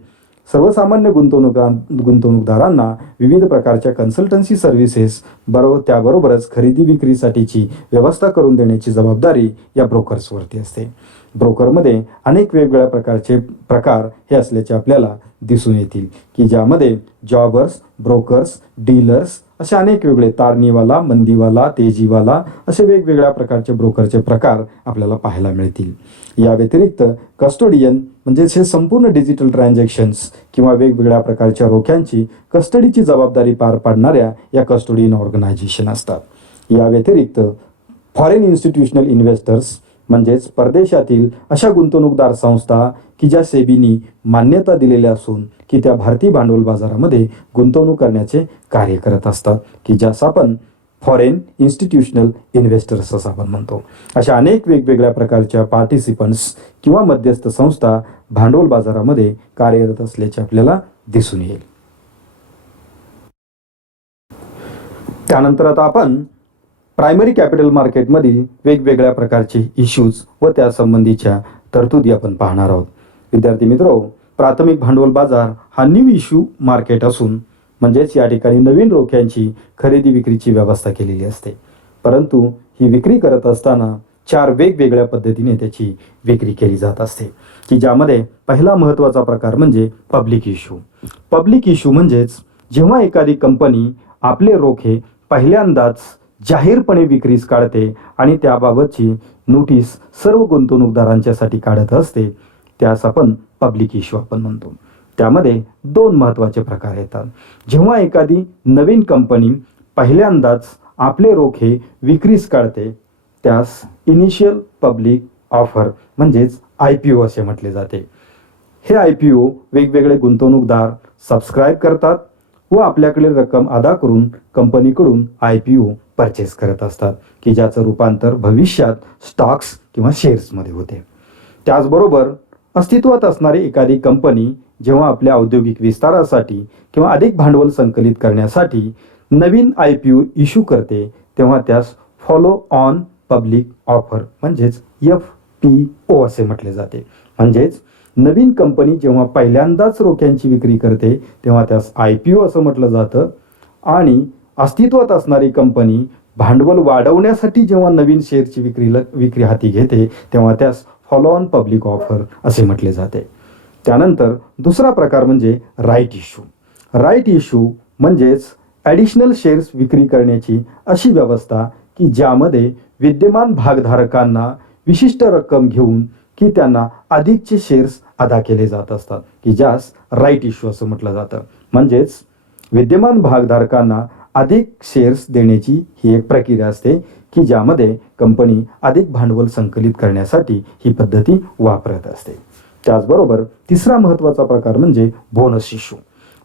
सर्वसामान्य गुंतवणूकदारांना विविध प्रकारच्या कन्सल्टन्सी सर्व्हिसेस त्याबरोबरच खरेदी विक्रीसाठीची व्यवस्था करून देण्याची जबाबदारी या ब्रोकर्सवरती असते. ब्रोकरमध्ये अनेक वेगवेगळ्या प्रकारचे प्रकार हे असल्याचे आपल्याला दिसून येतील की ज्यामध्ये जॉबर्स, ब्रोकर्स, डीलर्स असे अनेक वेगळे तारणीवाला, मंदीवाला, तेजीवाला असे वेगवेगळ्या प्रकारचे ब्रोकरचे प्रकार आपल्याला पाहायला मिळतील. या व्यतिरिक्त कस्टोडियन म्हणजे हे संपूर्ण डिजिटल ट्रान्झॅक्शन्स किंवा वेगवेगळ्या प्रकारच्या रोख्यांची कस्टडीची जबाबदारी पार पाडणाऱ्या या कस्टोडियन ऑर्गनायझेशन असतात. या व्यतिरिक्त फॉरेन इन्स्टिट्यूशनल इन्व्हेस्टर्स म्हणजेच परदेशातील अशा गुंतवणूकदार संस्था की ज्या सेबीनी मान्यता दिलेल्या असून की त्या भारतीय भांडवल बाजारामध्ये गुंतवणूक करण्याचे कार्य करत असतात की ज्यास आपण फॉरेन इन्स्टिट्यूशनल इन्व्हेस्टर्स असं आपण म्हणतो. अशा अनेक वेगवेगळ्या प्रकारच्या पार्टिसिपंट्स किंवा मध्यस्थ संस्था भांडवल बाजारामध्ये कार्यरत असल्याचे आपल्याला दिसून येईल. त्यानंतर आता आपण प्रायमरी कॅपिटल मार्केटमधील वेगवेगळ्या प्रकारचे इश्यूज व त्यासंबंधीच्या तरतुदी आपण पाहणार आहोत. विद्यार्थी मित्रो, प्राथमिक भांडवल बाजार हा न्यू इश्यू मार्केट असून म्हणजेच या ठिकाणी नवीन रोख्यांची खरेदी विक्रीची व्यवस्था केलेली असते. परंतु ही विक्री करत असताना 4 वेगवेगळ्या पद्धतीने त्याची विक्री केली जात असते की ज्यामध्ये पहिला महत्त्वाचा प्रकार म्हणजे पब्लिक इश्यू. पब्लिक इश्यू म्हणजेच जेव्हा एखादी कंपनी आपले रोखे पहिल्यांदाच जाहीरपणे विक्रीस काढते आणि त्याबाबतची नोटीस सर्व गुंतवणूकदारांच्यासाठी काढत असते, त्यास आपण पब्लिक इश्यू आपण म्हणतो. त्यामध्ये 2 महत्त्वाचे प्रकार येतात. जेव्हा एखादी नवीन कंपनी पहिल्यांदाच आपले रोखे विक्रीस काढते त्यास इनिशियल पब्लिक ऑफर म्हणजेच IPO असे म्हटले जाते. हे IPO वेगवेगळे गुंतवणूकदार सबस्क्राईब करतात व आपल्याकडे रक्कम अदा करून कंपनीकडून IPO परचेस करत असतात की ज्याचं रूपांतर भविष्यात स्टॉक्स किंवा शेअर्समध्ये होते. त्याचबरोबर अस्तित्वात असणारी एखादी कंपनी जेव्हा आपल्या औद्योगिक विस्तारासाठी किंवा अधिक भांडवल संकलित करण्यासाठी नवीन IPO इश्यू करते तेव्हा त्यास फॉलो ऑन पब्लिक ऑफर म्हणजेच FPO असे म्हटले जाते. म्हणजेच नवीन कंपनी जेव्हा पहिल्यांदाच रोख्यांची विक्री करते तेव्हा त्यास IPO असं म्हटलं जातं आणि अस्तित्वात असणारी कंपनी भांडवल वाढवण्यासाठी जेव्हा नवीन शेअरची विक्री हाती घेते तेव्हा त्यास फॉलो ऑन पब्लिक ऑफर असे म्हटले जाते. त्यानंतर दुसरा प्रकार म्हणजे राईट इश्यू. राईट इश्यू म्हणजेच ॲडिशनल शेअर्स विक्री करण्याची अशी व्यवस्था की ज्यामध्ये विद्यमान भागधारकांना विशिष्ट रक्कम घेऊन की त्यांना अधिकचे शेअर्स अदा केले जात असतात की ज्यास राईट इश्यू असं म्हटलं जातं. म्हणजेच विद्यमान भागधारकांना अधिक शेअर्स देण्याची ही एक प्रक्रिया असते की ज्यामध्ये कंपनी अधिक भांडवल संकलित करण्यासाठी ही पद्धती वापरत असते. त्याचबरोबर तिसरा महत्त्वाचा प्रकार म्हणजे बोनस इश्यू.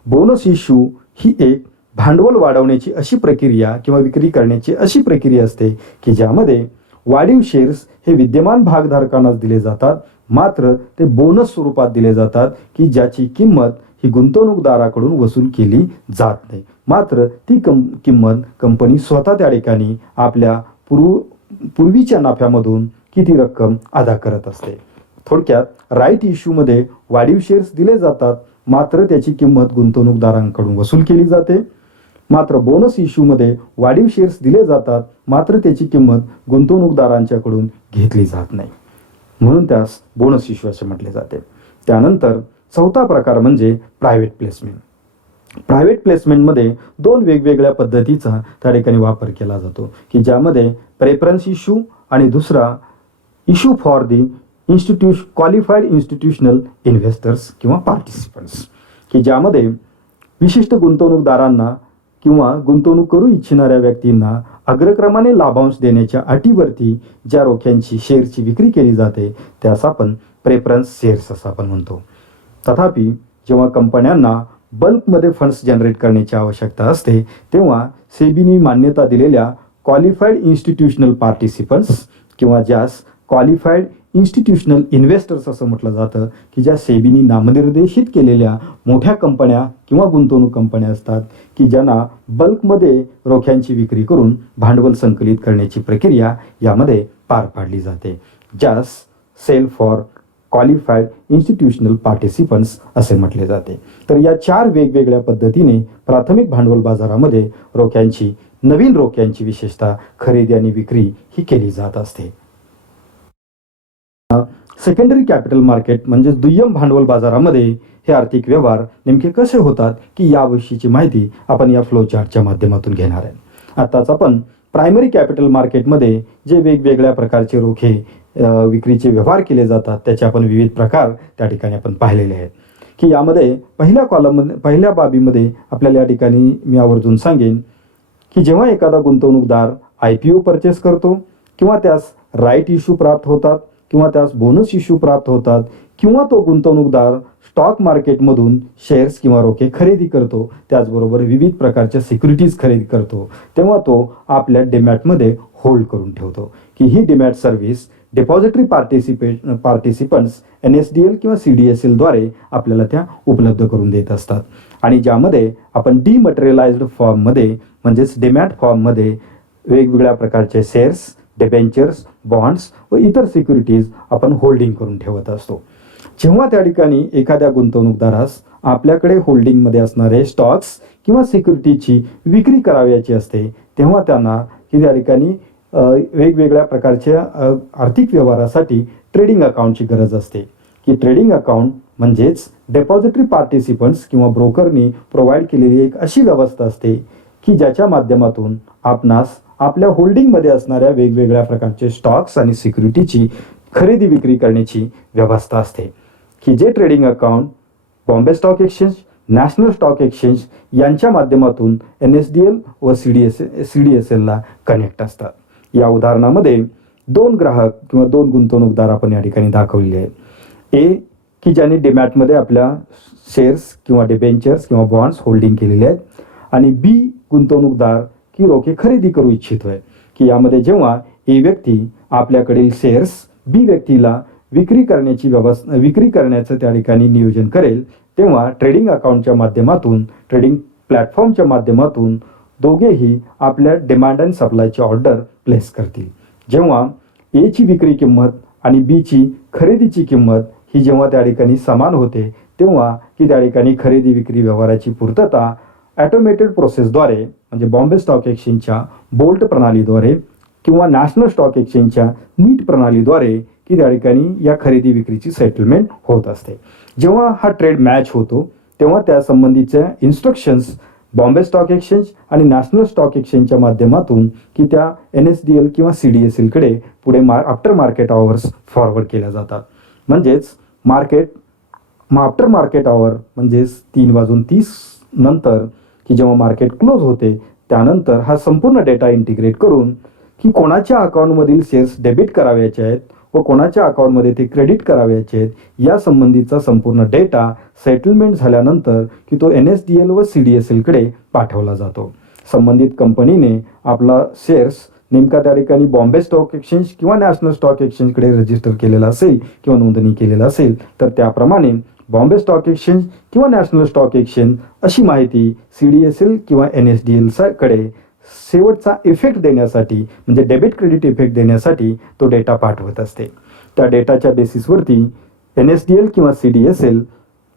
बोनस इश्यू ही एक भांडवल वाढवण्याची अशी प्रक्रिया किंवा विक्री करण्याची अशी प्रक्रिया असते की ज्यामध्ये वाढीव शेअर्स हे विद्यमान भागधारकांनाच दिले जातात, मात्र ते बोनस स्वरूपात दिले जातात की ज्याची किंमत ही गुंतवणूकदाराकडून वसूल केली जात नाही, मात्र ती किंमत कंपनी स्वतः त्या ठिकाणी आपल्या पूर्वीच्या नफ्यामधून किती रक्कम अदा करत असते. थोडक्यात राईट इश्यूमध्ये वाढीव शेअर्स दिले जातात, मात्र त्याची किंमत गुंतवणूकदारांकडून वसूल केली जाते. मात्र बोनस इश्यूमध्ये वाढीव शेअर्स दिले जातात, मात्र त्याची किंमत गुंतवणूकदारांच्याकडून घेतली जात नाही, म्हणून त्यास बोनस इश्यू असे म्हटले जाते. त्यानंतर चौथा प्रकार म्हणजे प्रायव्हेट प्लेसमेंट. प्रायव्हेट प्लेसमेंटमध्ये दोन वेगवेगळ्या पद्धतीचा त्या ठिकाणी वापर केला जातो की ज्यामध्ये प्रेफरन्स इश्यू आणि दुसरा issue for the qualified institutional investors किंवा पार्टिसिपंट्स की ज्यामध्ये विशिष्ट गुंतवणूकदारांना किंवा गुंतवणूक करू इच्छिणाऱ्या व्यक्तींना अग्रक्रमाने लाभांश देण्याच्या अटीवरती ज्या रोख्यांची शेअरची विक्री केली जाते त्यास आपण प्रेफरन्स शेअर्स असं आपण म्हणतो. तथापि जेव्हा कंपन्यांना बल्कमध्ये फंड्स जनरेट करण्याची आवश्यकता असते तेव्हा सेबीनी मान्यता दिलेल्या क्वालिफाईड इन्स्टिट्यूशनल पार्टिसिपंट्स किंवा ज्यास क्वालिफाईड इन्स्टिट्यूशनल इन्व्हेस्टर्स असं म्हटलं जातं की ज्या सेबीनी नामनिर्देशित केलेल्या मोठ्या कंपन्या किंवा गुंतवणूक कंपन्या असतात की ज्यांना बल्कमध्ये रोख्यांची विक्री करून भांडवल संकलित करण्याची प्रक्रिया यामध्ये पार पाडली जाते, ज्यास sale for qualified institutional participants असे म्हटले जाते. तर या चार वेगवेगळ्या पद्धतीने प्राथमिक भांडवल बाजारामध्ये नवीन रोख्यांची विशेषतः खरेदी आणि विक्री ही केली जात असते. सेकंडरी कॅपिटल मार्केट म्हणजे दुय्यम भांडवल बाजारामध्ये हे आर्थिक व्यवहार नेमके कसे होतात की याविषयीची माहिती आपण या फ्लो चार्टच्या माध्यमातून घेणार आहे. आताच आपण प्रायमरी कॅपिटल मार्केटमध्ये जे वेगवेगळ्या प्रकारचे रोखे विक्रीचे व्यवहार केले जातात त्याचे आपण विविध प्रकार त्या ठिकाणी आपण पाहिलेले आहेत की यामध्ये पहिल्या बाबीमध्ये आपल्याला या ठिकाणी मी आवर्जून सांगेन की जेव्हा एखादा गुंतवणूकदार IPO परचेस करतो किंवा त्यास राईट इश्यू प्राप्त होतात किंवा त्यास बोनस इश्यू प्राप्त होतात किंवा तो गुंतवणूकदार स्टॉक मार्केटमधून शेअर्स किंवा रोखे खरेदी करतो, त्याचबरोबर विविध प्रकारच्या सिक्युरिटीज खरेदी करतो, तेव्हा तो आपल्या डीमॅटमध्ये होल्ड करून ठेवतो की ही demat service depository participants NSDL किंवा CDSL द्वारे आपल्याला त्या उपलब्ध करून देत असतात आणि ज्यामध्ये आपण डिमटेरियलाइज्ड फॉर्ममध्ये म्हणजेच डीमॅट फॉर्ममध्ये वेगवेगळ्या प्रकारचे शेअर्स, डिबेंचर्स, बॉन्ड्स व इतर सिक्युरिटीज आपण होल्डिंग करून ठेवत असतो. जेव्हा त्या ठिकाणी एखाद्या गुंतवणूकदारास आपल्याकडे होल्डिंगमध्ये असणारे स्टॉक्स किंवा सिक्युरिटीची विक्री करावयाची असते तेव्हा त्यांना त्या ठिकाणी वेगवेगळ्या प्रकारच्या आर्थिक व्यवहारासाठी ट्रेडिंग अकाउंटची गरज असते की ट्रेडिंग अकाउंट म्हणजेच डिपॉझिटरी पार्टिसिपंट्स किंवा ब्रोकरनी प्रोव्हाइड केलेली एक अशी व्यवस्था असते की ज्याच्या माध्यमातून आपणास आपल्या होल्डिंगमध्ये असणाऱ्या वेगवेगळ्या प्रकारचे स्टॉक्स आणि सिक्युरिटीची खरेदी विक्री करण्याची व्यवस्था असते की जे trading account Bombay stock exchange, national stock exchange यांच्या माध्यमातून NSDL व CDSLला कनेक्ट असतात. या उदाहरणामध्ये दोन ग्राहक किंवा दोन गुंतवणूकदार आपण या ठिकाणी दाखवलेले आहेत. ए की ज्यांनी डीमॅटमध्ये आपल्या शेअर्स किंवा डिबेंचर्स किंवा बॉन्ड्स होल्डिंग केलेले आहेत आणि बी गुंतवणूकदार की रोखे खरेदी करू इच्छितोय, की यामध्ये जेव्हा ए व्यक्ती आपल्याकडील शेअर्स बी व्यक्तीला विक्री करण्याचं त्या ठिकाणी नियोजन करेल, तेव्हा ट्रेडिंग अकाउंटच्या माध्यमातून, ट्रेडिंग प्लॅटफॉर्मच्या माध्यमातून दोघेही आपल्या डिमांड अँड सप्लायची ऑर्डर प्लेस करतील. जेव्हा एची विक्री किंमत आणि बीची खरेदीची किंमत ही जेव्हा त्या ठिकाणी समान होते, तेव्हा की त्या ठिकाणी खरेदी विक्री व्यवहाराची पूर्तता ॲटोमेटेड प्रोसेसद्वारे, म्हणजे बॉम्बे स्टॉक एक्सचेंजच्या बोल्ट प्रणालीद्वारे किंवा नॅशनल स्टॉक एक्सचेंजच्या नीट प्रणालीद्वारे की त्या ठिकाणी या खरेदी विक्रीची सेटलमेंट होत असते. जेव्हा हा ट्रेड मॅच होतो, तेव्हा त्या संबंधीच्या इन्स्ट्रक्शन्स बॉम्बे स्टॉक एक्सचेंज आणि नॅशनल स्टॉक एक्सचेंजच्या माध्यमातून की त्या NSDL किंवा CDSL पुढे आफ्टर मार्केट आवर्स फॉरवर्ड केल्या जातात. म्हणजेच आफ्टर मार्केट आवर म्हणजेच 3:30 नंतर की जेव्हा मार्केट क्लोज होते, त्यानंतर हा संपूर्ण डेटा इंटिग्रेट करून की कोणाच्या अकाउंटमधील शेअर्स डेबिट करावयाचे आहेत व कोणाच्या अकाउंटमध्ये ते क्रेडिट करावयाचे आहेत, या संबंधीचा संपूर्ण डेटा सेटलमेंट झाल्यानंतर की तो NSDL व CDSL पाठवला जातो. संबंधित कंपनीने आपला शेअर्स नेमका त्या ठिकाणी बॉम्बे स्टॉक एक्सचेंज किंवा नॅशनल स्टॉक एक्सचेंजकडे रजिस्टर केलेला असेल किंवा नोंदणी केलेला असेल, तर त्याप्रमाणे बॉम्बे स्टॉक एक्सचेंज किंवा नॅशनल स्टॉक एक्सचेंज अशी माहिती CDSL किंवा NSDL शेवटचा इफेक्ट देण्यासाठी, म्हणजे डेबिट क्रेडिट इफेक्ट देण्यासाठी तो डेटा पाठवत असते. त्या डेटाच्या बेसिसवरती NSDL किंवा CDSL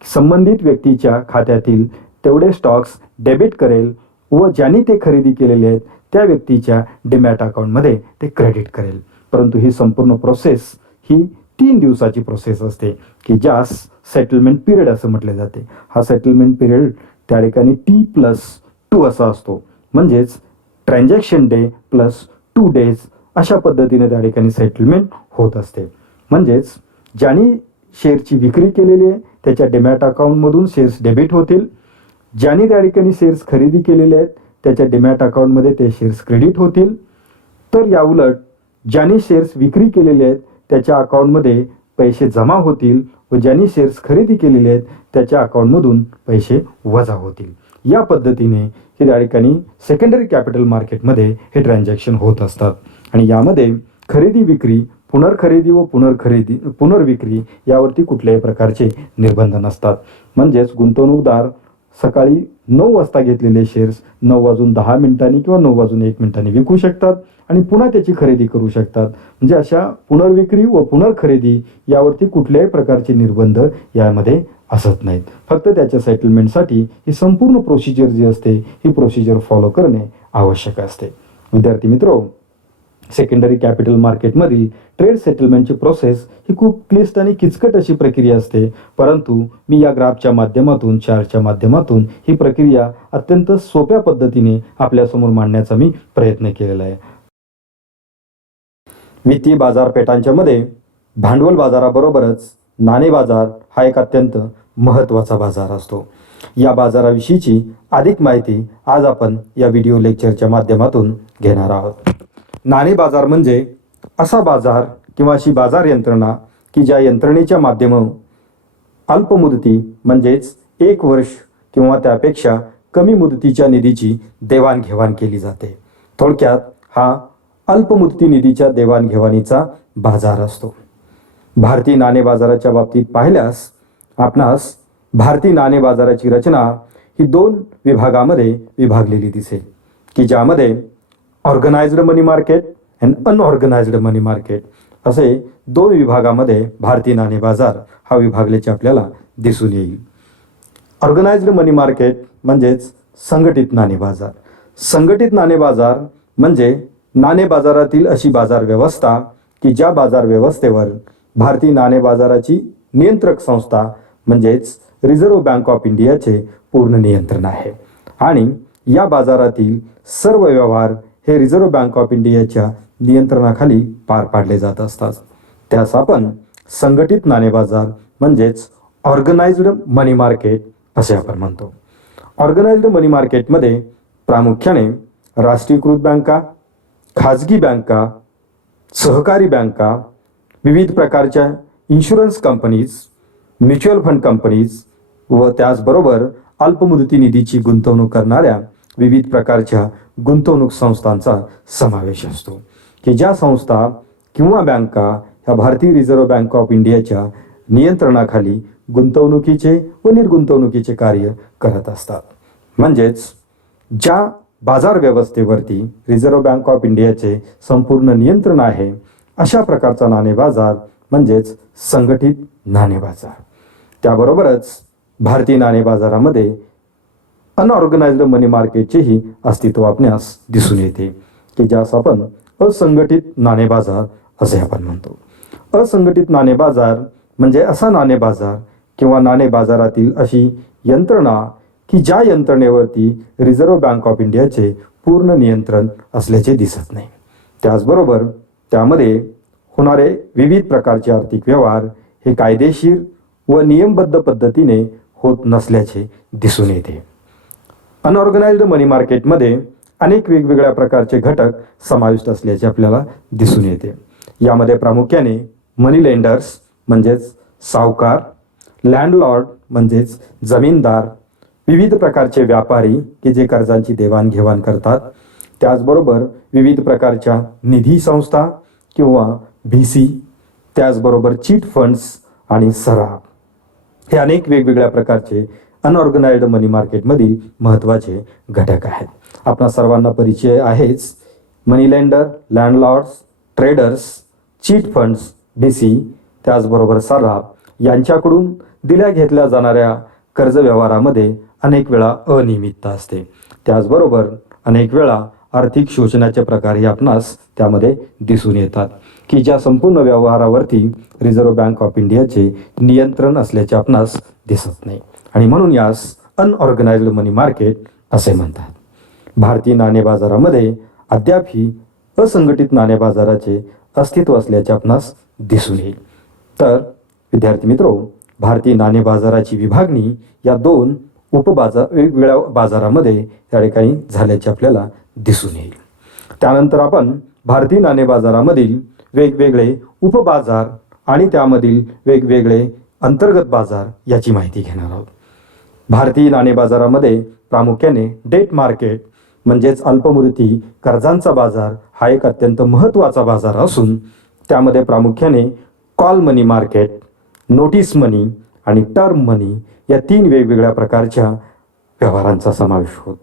संबंधित व्यक्तीच्या खात्यातील तेवढे स्टॉक्स डेबिट करेल व ज्यांनी ते खरेदी केलेले आहेत त्या व्यक्तीच्या डिमॅट अकाउंटमध्ये ते क्रेडिट करेल. परंतु ही संपूर्ण प्रोसेस ही 3 दिवसाची प्रोसेस असते, की ज्यास सेटलमेंट पिरियड असं म्हटले जाते. हा सेटलमेंट पिरियड त्या ठिकाणी T+2 असा असतो. म्हणजेच ट्रान्झॅक्शन डे प्लस 2 डेज अशा पद्धतीने त्या ठिकाणी सेटलमेंट होत असते. म्हणजेच ज्यांनी शेअरची विक्री केलेली आहे त्याच्या डिमॅट अकाउंटमधून शेअर्स डेबिट होतील, ज्यांनी त्या ठिकाणी शेअर्स खरेदी केलेले आहेत त्याच्या डिमॅट अकाउंटमध्ये ते शेअर्स क्रेडिट होतील. तर याउलट ज्यांनी शेअर्स विक्री केलेले आहेत त्याच्या अकाउंटमध्ये पैसे जमा होतील व ज्यांनी शेअर्स खरेदी केलेले आहेत त्याच्या अकाउंटमधून पैसे वजा होतील. या पद्धतीने हे त्या ठिकाणी सेकंडरी कॅपिटल मार्केटमध्ये हे ट्रान्झॅक्शन होत असतात. आणि यामध्ये खरेदी विक्री, पुनर्खरेदी व पुनर्विक्री यावरती कुठल्याही प्रकारचे निर्बंध नसतात. म्हणजेच गुंतवणूकदार सकाळी 9 वाजता घेतलेले शेअर्स 9:10 किंवा 9:01 विकू शकतात आणि पुन्हा त्याची खरेदी करू शकतात. म्हणजे अशा पुनर्विक्री व पुनर्खरेदी यावरती कुठल्याही प्रकारचे निर्बंध यामध्ये असत नाहीत. फक्त त्याच्या सेटलमेंटसाठी ही संपूर्ण प्रोसिजर जी असते ही प्रोसिजर फॉलो करणे आवश्यक असते. विद्यार्थी मित्रो, सेकंडरी कॅपिटल मार्केटमधील ट्रेड सेटलमेंटची प्रोसेस ही खूप क्लिष्ट आणि किचकट अशी प्रक्रिया असते. परंतु मी या ग्राफच्या माध्यमातून, चार्टच्या माध्यमातून ही प्रक्रिया अत्यंत सोप्या पद्धतीने आपल्यासमोर मांडण्याचा मी प्रयत्न केलेला आहे. वित्तीय बाजारपेठांच्या मध्ये भांडवल बाजाराबरोबरच नाणे बाजार हा एक अत्यंत महत्त्वाचा बाजार असतो. या बाजाराविषयीची अधिक माहिती आज आपण या व्हिडिओ लेक्चरच्या माध्यमातून घेणार आहोत. नाणे बाजार म्हणजे असा बाजार किंवा अशी बाजार यंत्रणा की ज्या यंत्रणेच्या माध्यमातून अल्पमुदती म्हणजेच 1 वर्ष किंवा त्यापेक्षा कमी मुदतीच्या निधीची देवाणघेवाण केली जाते. थोडक्यात हा अल्पमुदती निधीच्या देवाणघेवाणीचा बाजार असतो. भारतीय नाणे बाजाराच्या बाबतीत पाहिल्यास आपणास भारतीय नाणे बाजाराची रचना ही 2 विभागामध्ये विभागलेली दिसेल, की ज्यामध्ये organised money market and unorganised money market असे 2 विभागामध्ये भारतीय नाणे बाजार हा विभागल्याचे आपल्याला दिसून येईल. ऑर्गनाइज्ड मनी मार्केट म्हणजेच संघटित नाणे बाजार. संघटित नाणे बाजार म्हणजे नाणे बाजारातील अशी बाजार व्यवस्था की ज्या बाजार व्यवस्थेवर भारतीय नाणे बाजाराची नियंत्रक संस्था म्हणजेच रिझर्व्ह बँक ऑफ इंडियाचे पूर्ण नियंत्रण आहे आणि या बाजारातील सर्व व्यवहार हे रिझर्व्ह बँक ऑफ इंडियाच्या नियंत्रणाखाली पार पाडले जात असतात. त्यास आपण संघटित नाणे बाजार म्हणजेच ऑर्गनाइज्ड मनी मार्केट असे आपण म्हणतो. ऑर्गनाइज्ड मनी मार्केटमध्ये प्रामुख्याने राष्ट्रीयकृत बँका, खाजगी बँका, सहकारी बँका, विविध प्रकारच्या insurance companies, mutual fund companies व त्याचबरोबर अल्पमुदती निधीची गुंतवणूक करणाऱ्या विविध प्रकारच्या गुंतवणूक संस्थांचा समावेश असतो, की ज्या संस्था किंवा बँका ह्या भारतीय रिझर्व्ह बँक ऑफ इंडियाच्या नियंत्रणाखाली गुंतवणुकीचे व निर्गुंतवणुकीचे कार्य करत असतात. म्हणजेच ज्या बाजार व्यवस्थेवरती रिझर्व्ह बँक ऑफ इंडियाचे संपूर्ण नियंत्रण आहे, अशा प्रकारचा नाणे बाजार म्हणजेच संघटित नाणे बाजार. त्याबरोबरच भारतीय नाणे बाजारामध्ये अनऑर्गनाइज्ड मनी मार्केटचेही अस्तित्व आपणास दिसून येते, की ज्यास आपण असंघटित नाणे बाजार असे आपण म्हणतो. असंघटित नाणे बाजार म्हणजे असा नाणे बाजार किंवा नाणे बाजारातील अशी यंत्रणा की ज्या यंत्रणेवरती रिझर्व्ह बँक ऑफ इंडियाचे पूर्ण नियंत्रण असल्याचे दिसत नाही. त्याचबरोबर त्यामध्ये होणारे विविध प्रकारचे आर्थिक व्यवहार हे कायदेशीर व नियमबद्ध पद्धतीने होत नसल्याचे दिसून येते. अनऑर्गनाइज्ड मनी मार्केटमध्ये अनेक वेगवेगळ्या प्रकारचे घटक समाविष्ट असल्याचे आपल्याला दिसून येते. यामध्ये प्रामुख्याने मनी लेंडर्स म्हणजेच सावकार, लँडलॉर्ड म्हणजेच जमीनदार, विविध प्रकारचे व्यापारी की जे कर्जांची देवाणघेवाण करतात, त्याचबरोबर विविध प्रकारच्या निधी संस्था किंवा VC, त्याचबरोबर चीट फंड्स आणि सराफ, हे अनेक वेगवेगळ्या प्रकारचे अनऑर्गनाइज्ड मनी मार्केटमधील महत्त्वाचे घटक आहेत. आपणा सर्वांना परिचय आहेच. Money lender, landlords, traders, cheat funds, VC, त्याचबरोबर सराफ यांच्याकडून दिल्या घेतल्या जाणाऱ्या कर्ज व्यवहारामध्ये अनेक वेळा अनियमितता असते. त्याचबरोबर अनेक वेळा आर्थिक शोषणाचे प्रकारही आपणास त्यामध्ये दिसून येतात, की ज्या संपूर्ण व्यवहारावरती रिझर्व्ह बँक ऑफ इंडियाचे नियंत्रण असल्याचे आपणास दिसत नाही, आणि म्हणून यास अनऑर्गनाइज्ड मनी मार्केट असे म्हणतात. भारतीय नाणे बाजारामध्ये अद्यापही असंघटित नाणे बाजाराचे अस्तित्व असल्याचे आपणास दिसून येईल. तर विद्यार्थी मित्रो, भारतीय नाणे बाजाराची विभागणी या दोन वेगवेगळ्या बाजारामध्ये या ठिकाणी झाल्याचे आपल्याला दिसून येईल. त्यानंतर आपण भारतीय नाणे बाजारामधील वेगवेगळे उपबाजार आणि त्यामधील वेगवेगळे अंतर्गत बाजार याची माहिती घेणार आहोत. भारतीय नाणे बाजारामध्ये प्रामुख्याने डेट मार्केट म्हणजेच अल्पमुदती कर्जांचा बाजार हा एक अत्यंत महत्त्वाचा बाजार असून त्यामध्ये प्रामुख्याने कॉल मनी मार्केट, नोटीस मनी आणि टर्म मनी या तीन वेगवेगळ्या प्रकारच्या व्यवहारांचा समावेश होतो.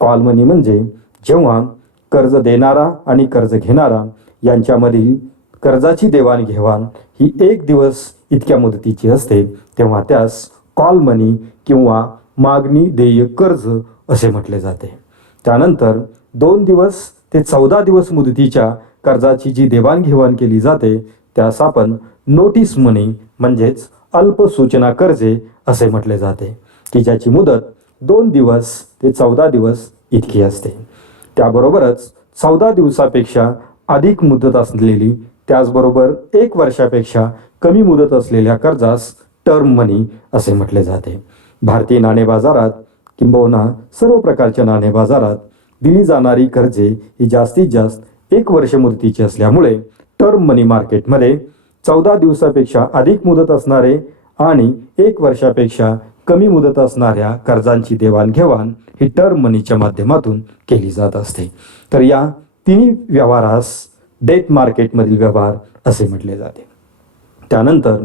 कॉल मनी म्हणजे जेव्हा कर्ज देणारा आणि कर्ज घेणारा यांच्यामधील कर्जाची देवाणघेवाण ही 1 दिवस इतक्या मुदतीची असते, तेव्हा त्यास कॉल मनी किंवा मागणी देय कर्ज असे म्हटले जाते. त्यानंतर 2 दिवस ते 14 दिवस मुदतीच्या कर्जाची जी देवाणघेवाण केली जाते त्यास आपण नोटीस मनी म्हणजेच अल्प सूचना कर्जे असे म्हटले जाते, की ज्याची मुदत 2 दिवस ते 14 दिवस इतकी असते. त्याबरोबरच 14 दिवसापेक्षा अधिक मुदत असलेली, त्याचबरोबर 1 वर्षापेक्षा कमी मुदत असलेल्या कर्जास टर्म मनी असे म्हटले जाते. भारतीय नाणे बाजारात किंबहुना सर्व प्रकारच्या नाणे बाजारात दिली जाणारी कर्जे ही जास्तीत जास्त 1 वर्ष मुदतीची असल्यामुळे टर्म मनी मार्केटमध्ये 14 दिवसापेक्षा अधिक मुदत असणारे आणि 1 वर्षापेक्षा कमी मुदत असणाऱ्या कर्जांची देवाणघेवाण ही टर्म मनीच्या माध्यमातून केली जात असते. तर या तिन्ही व्यवहारास डेट मार्केटमधील व्यवहार असे म्हटले जाते. त्यानंतर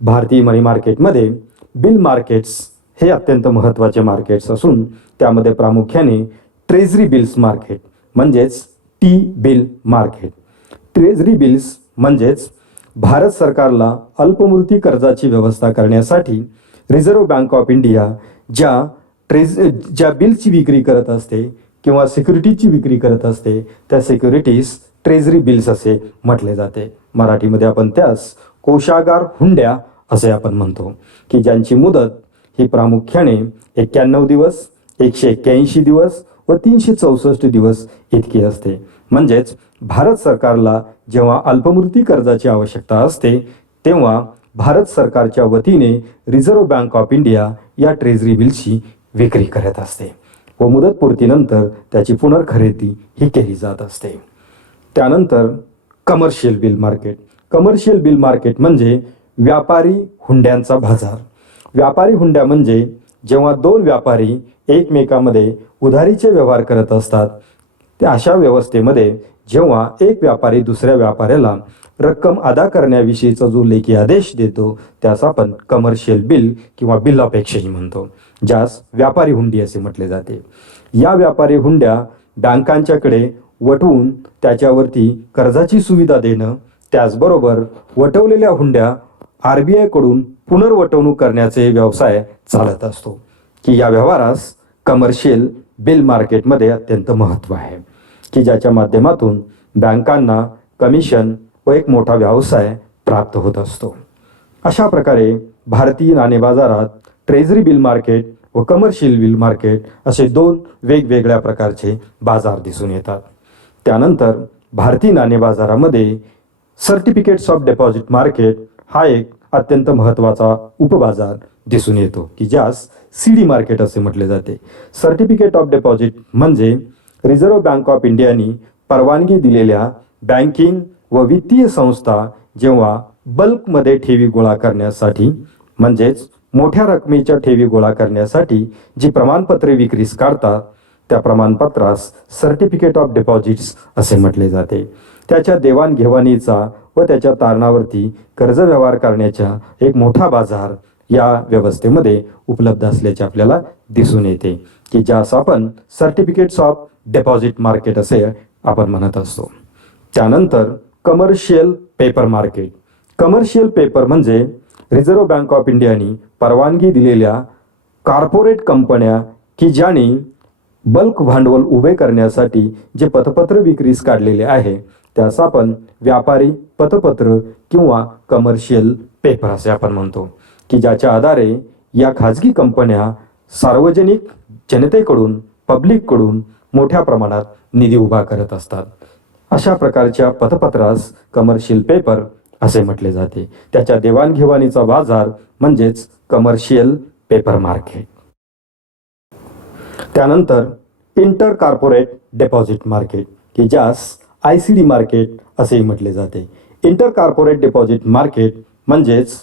भारतीय मनी मार्केटमध्ये बिल मार्केट्स हे अत्यंत महत्त्वाचे मार्केट्स असून त्यामध्ये प्रामुख्याने ट्रेझरी बिल्स मार्केट म्हणजेच T-बिल मार्केट. ट्रेझरी बिल्स म्हणजेच भारत सरकारला अल्पमुदती कर्जाची व्यवस्था करण्यासाठी रिझर्व्ह बँक ऑफ इंडिया ज्या बिलची विक्री करत असते किंवा सिक्युरिटीची विक्री करत असते त्या सिक्युरिटीज ट्रेझरी बिल्स असे म्हटले जाते. मराठीमध्ये आपण त्यास कोषागार हुंड्या असे आपण म्हणतो, की ज्यांची मुदत ही प्रामुख्याने 91 दिवस, 181 दिवस व 364 दिवस इतकी असते. म्हणजेच भारत सरकारला जेव्हा अल्पमुदती कर्जाची आवश्यकता असते तेव्हा भारत सरकारच्या वतीने रिझर्व्ह बँक ऑफ इंडिया या ट्रेझरी बिलची विक्री करत असते व मुदतपूर्तीनंतर त्याची पुनर्खरेदी ही केली जात असते. त्यानंतर commercial bill market. Commercial bill market म्हणजे व्यापारी हुंड्यांचा बाजार. व्यापारी हुंड्या म्हणजे जेव्हा 2 व्यापारी एकमेकांमध्ये उधारीचे व्यवहार करत असतात त्या अशा व्यवस्थेमध्ये जेव्हा एक व्यापारी दुसऱ्या व्यापाऱ्याला रक्कम अदा करण्याविषयीचा जो लेखी आदेश देतो त्यास आपण कमर्शियल बिल किंवा बिल ऑफ एक्सचेंज म्हणतो, ज्यास व्यापारी हुंडी असे म्हटले जाते. या व्यापारी हुंड्या बँकांच्याकडे वटवून त्याच्यावरती कर्जाची सुविधा देणं, त्याचबरोबर वटवलेल्या हुंड्या RBI कडून पुनर्वटवणूक करण्याचे व्यवसाय चालत असतो, की या व्यवहारास कमर्शियल बिल मार्केटमध्ये अत्यंत महत्त्व आहे, की ज्याच्या माध्यमातून बँकांना कमिशन व एक मोठा व्यवसाय प्राप्त होत असतो. अशा प्रकारे भारतीय नाणे बाजारात ट्रेझरी बिल मार्केट व कमर्शियल बिल मार्केट असे दोन वेगवेगळ्या प्रकारचे बाजार दिसून येतात. त्यानंतर भारतीय नाणे बाजारामध्ये सर्टिफिकेट्स ऑफ डिपॉझिट मार्केट हा एक अत्यंत महत्त्वाचा उपबाजार दिसून येतो, की ज्यास CD मार्केट असे म्हटले जाते. सर्टिफिकेट ऑफ डिपॉझिट म्हणजे रिझर्व्ह बँक ऑफ इंडियानी परवानगी दिलेल्या बँकिंग व वित्तीय संस्था जेव्हा बल्कमध्ये ठेवी गोळा करण्यासाठी म्हणजेच मोठ्या रकमेच्या ठेवी गोळा करण्यासाठी जी प्रमाणपत्रे विक्रीस काढतात त्या प्रमाणपत्रास सर्टिफिकेट ऑफ डिपॉझिट्स असे म्हटले जाते. त्याच्या देवाणघेवाणीचा व त्याच्या तारणावरती कर्ज व्यवहार करण्याचा एक मोठा बाजार या व्यवस्थेमध्ये उपलब्ध असल्याचे आपल्याला दिसून येते, की ज्यास आपण सर्टिफिकेट्स ऑफ डिपॉझिट मार्केट असे आपण म्हणत असतो. त्यानंतर commercial paper market. Commercial paper म्हणजे रिझर्व्ह बँक ऑफ इंडियानी परवानगी दिलेल्या कॉर्पोरेट कंपन्या की ज्यांनी बल्क भांडवल उभे करण्यासाठी जे पतपत्र विक्रीस काढलेले आहे त्यास आपण व्यापारी पतपत्र किंवा कमर्शियल पेपर असे आपण म्हणतो, की ज्याच्या आधारे या खाजगी कंपन्या सार्वजनिक जनतेकडून पब्लिककडून मोठ्या प्रमाणात निधी उभा करत असतात. अशा प्रकारच्या पतपत्रास कमर्शियल पेपर असे म्हटले जाते. त्याच्या देवाणघेवाणीचा बाजार म्हणजेच कमर्शियल पेपर मार्केट. त्यानंतर इंटर कॉर्पोरेट डिपॉझिट मार्केट, की ज्यास ICD मार्केट असेही म्हटले जाते. इंटर कॉर्पोरेट डिपॉझिट मार्केट म्हणजेच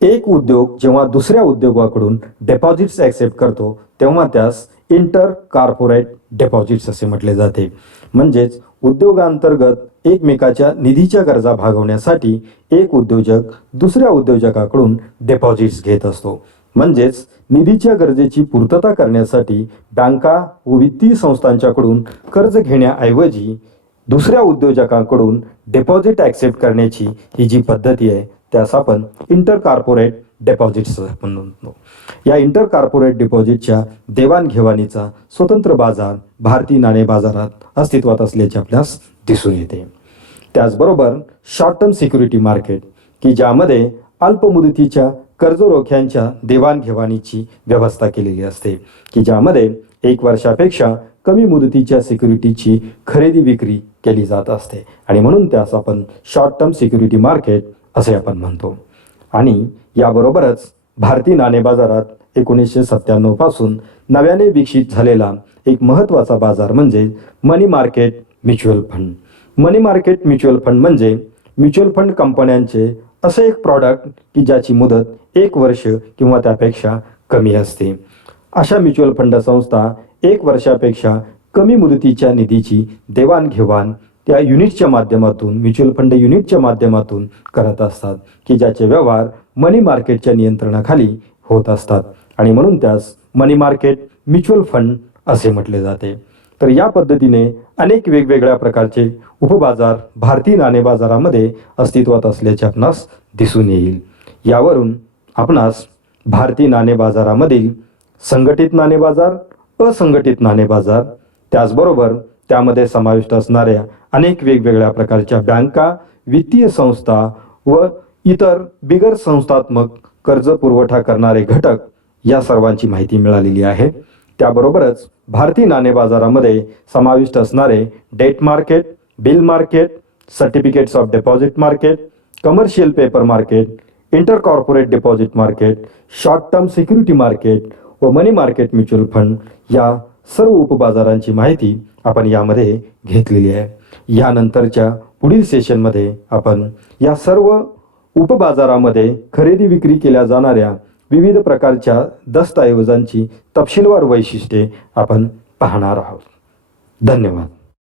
एक उद्योग जेव्हा दुसऱ्या उद्योगाकडून डिपॉझिट्स ॲक्सेप्ट करतो तेव्हा त्यास इंटर कॉर्पोरेट डिपॉझिट्स असे म्हटले जाते. म्हणजेच उद्योगांतर्गत एकमेकाच्या निधीच्या गरजा भागवण्यासाठी एक उद्योजक दुसऱ्या उद्योजकाकडून डिपॉझिट्स घेत असतो. म्हणजेच निधीच्या गरजेची पूर्तता करण्यासाठी बँका व वित्तीय संस्थांच्याकडून कर्ज घेण्याऐवजी दुसऱ्या उद्योजकांकडून डिपॉझिट ॲक्सेप्ट करण्याची ही जी पद्धती आहे त्यास आपण इंटर कॉर्पोरेट डिपॉझिट्स आपण म्हणतो. या इंटर कॉर्पोरेट डिपॉझिटच्या देवाणघेवाणीचा स्वतंत्र बाजार भारतीय नाणे बाजारात अस्तित्वात असल्याचे आपल्यास दिसून येते. त्याचबरोबर शॉर्ट टर्म सिक्युरिटी मार्केट, की ज्यामध्ये अल्प मुदतीच्या कर्ज रोख्यांच्या देवाणघेवाणीची व्यवस्था केलेली असते, की ज्यामध्ये 1 वर्षापेक्षा कमी मुदतीच्या सिक्युरिटीची खरेदी विक्री केली जात असते आणि म्हणून त्यास आपण शॉर्ट टर्म सिक्युरिटी मार्केट असे आपण म्हणतो. आणि याबरोबरच भारतीय नाणे बाजारात 1997 पासून नव्याने विकसित झालेला एक महत्त्वाचा बाजार म्हणजे मनी मार्केट म्युच्युअल फंड. मनी मार्केट म्युच्युअल फंड म्हणजे म्युच्युअल फंड कंपन्यांचे असे एक प्रॉडक्ट की ज्याची मुदत 1 वर्ष किंवा त्यापेक्षा कमी असते. अशा म्युच्युअल फंड संस्था 1 वर्षापेक्षा कमी मुदतीच्या निधीची देवाणघेवाण त्या युनिटच्या माध्यमातून म्युच्युअल फंड युनिटच्या माध्यमातून करत असतात, की ज्याचे व्यवहार मनी मार्केटच्या नियंत्रणाखाली होत असतात आणि म्हणून त्यास मनी मार्केट म्युच्युअल फंड असे म्हटले जाते. तर या पद्धतीने अनेक वेगवेगळ्या प्रकारचे उपबाजार भारतीय नाणे बाजारामध्ये अस्तित्वात असल्याचे आपणास दिसून येईल. यावरून आपणास भारतीय नाणे बाजारामधील संघटित नाणे बाजार, असंघटित नाणे बाजार, त्याचबरोबर त्यामध्ये समाविष्ट असणाऱ्या अनेक वेगवेगळ्या प्रकारच्या बँका, वित्तीय संस्था व इतर बिगर संस्थात्मक कर्ज पुरवठा करणारे घटक या सर्वांची माहिती मिळालेली आहे. त्याबरोबरच भारतीय नाणे बाजारामध्ये समाविष्ट असणारे debt market, bill market, certificates of deposit market, commercial paper market, inter corporate deposit market, short term security market व मनी मार्केट म्युच्युअल फंड या सर्व उपबाजारांची माहिती आपण यामध्ये घेतलेली आहे. यानंतरच्या पुढील सेशनमध्ये आपण या सर्व उपबाजारामध्ये खरेदी विक्री केल्या जाणाऱ्या विविध प्रकारच्या दस्तऐवजांची तपशीलवार वैशिष्ट्ये आपण पाहणार आहोत. धन्यवाद.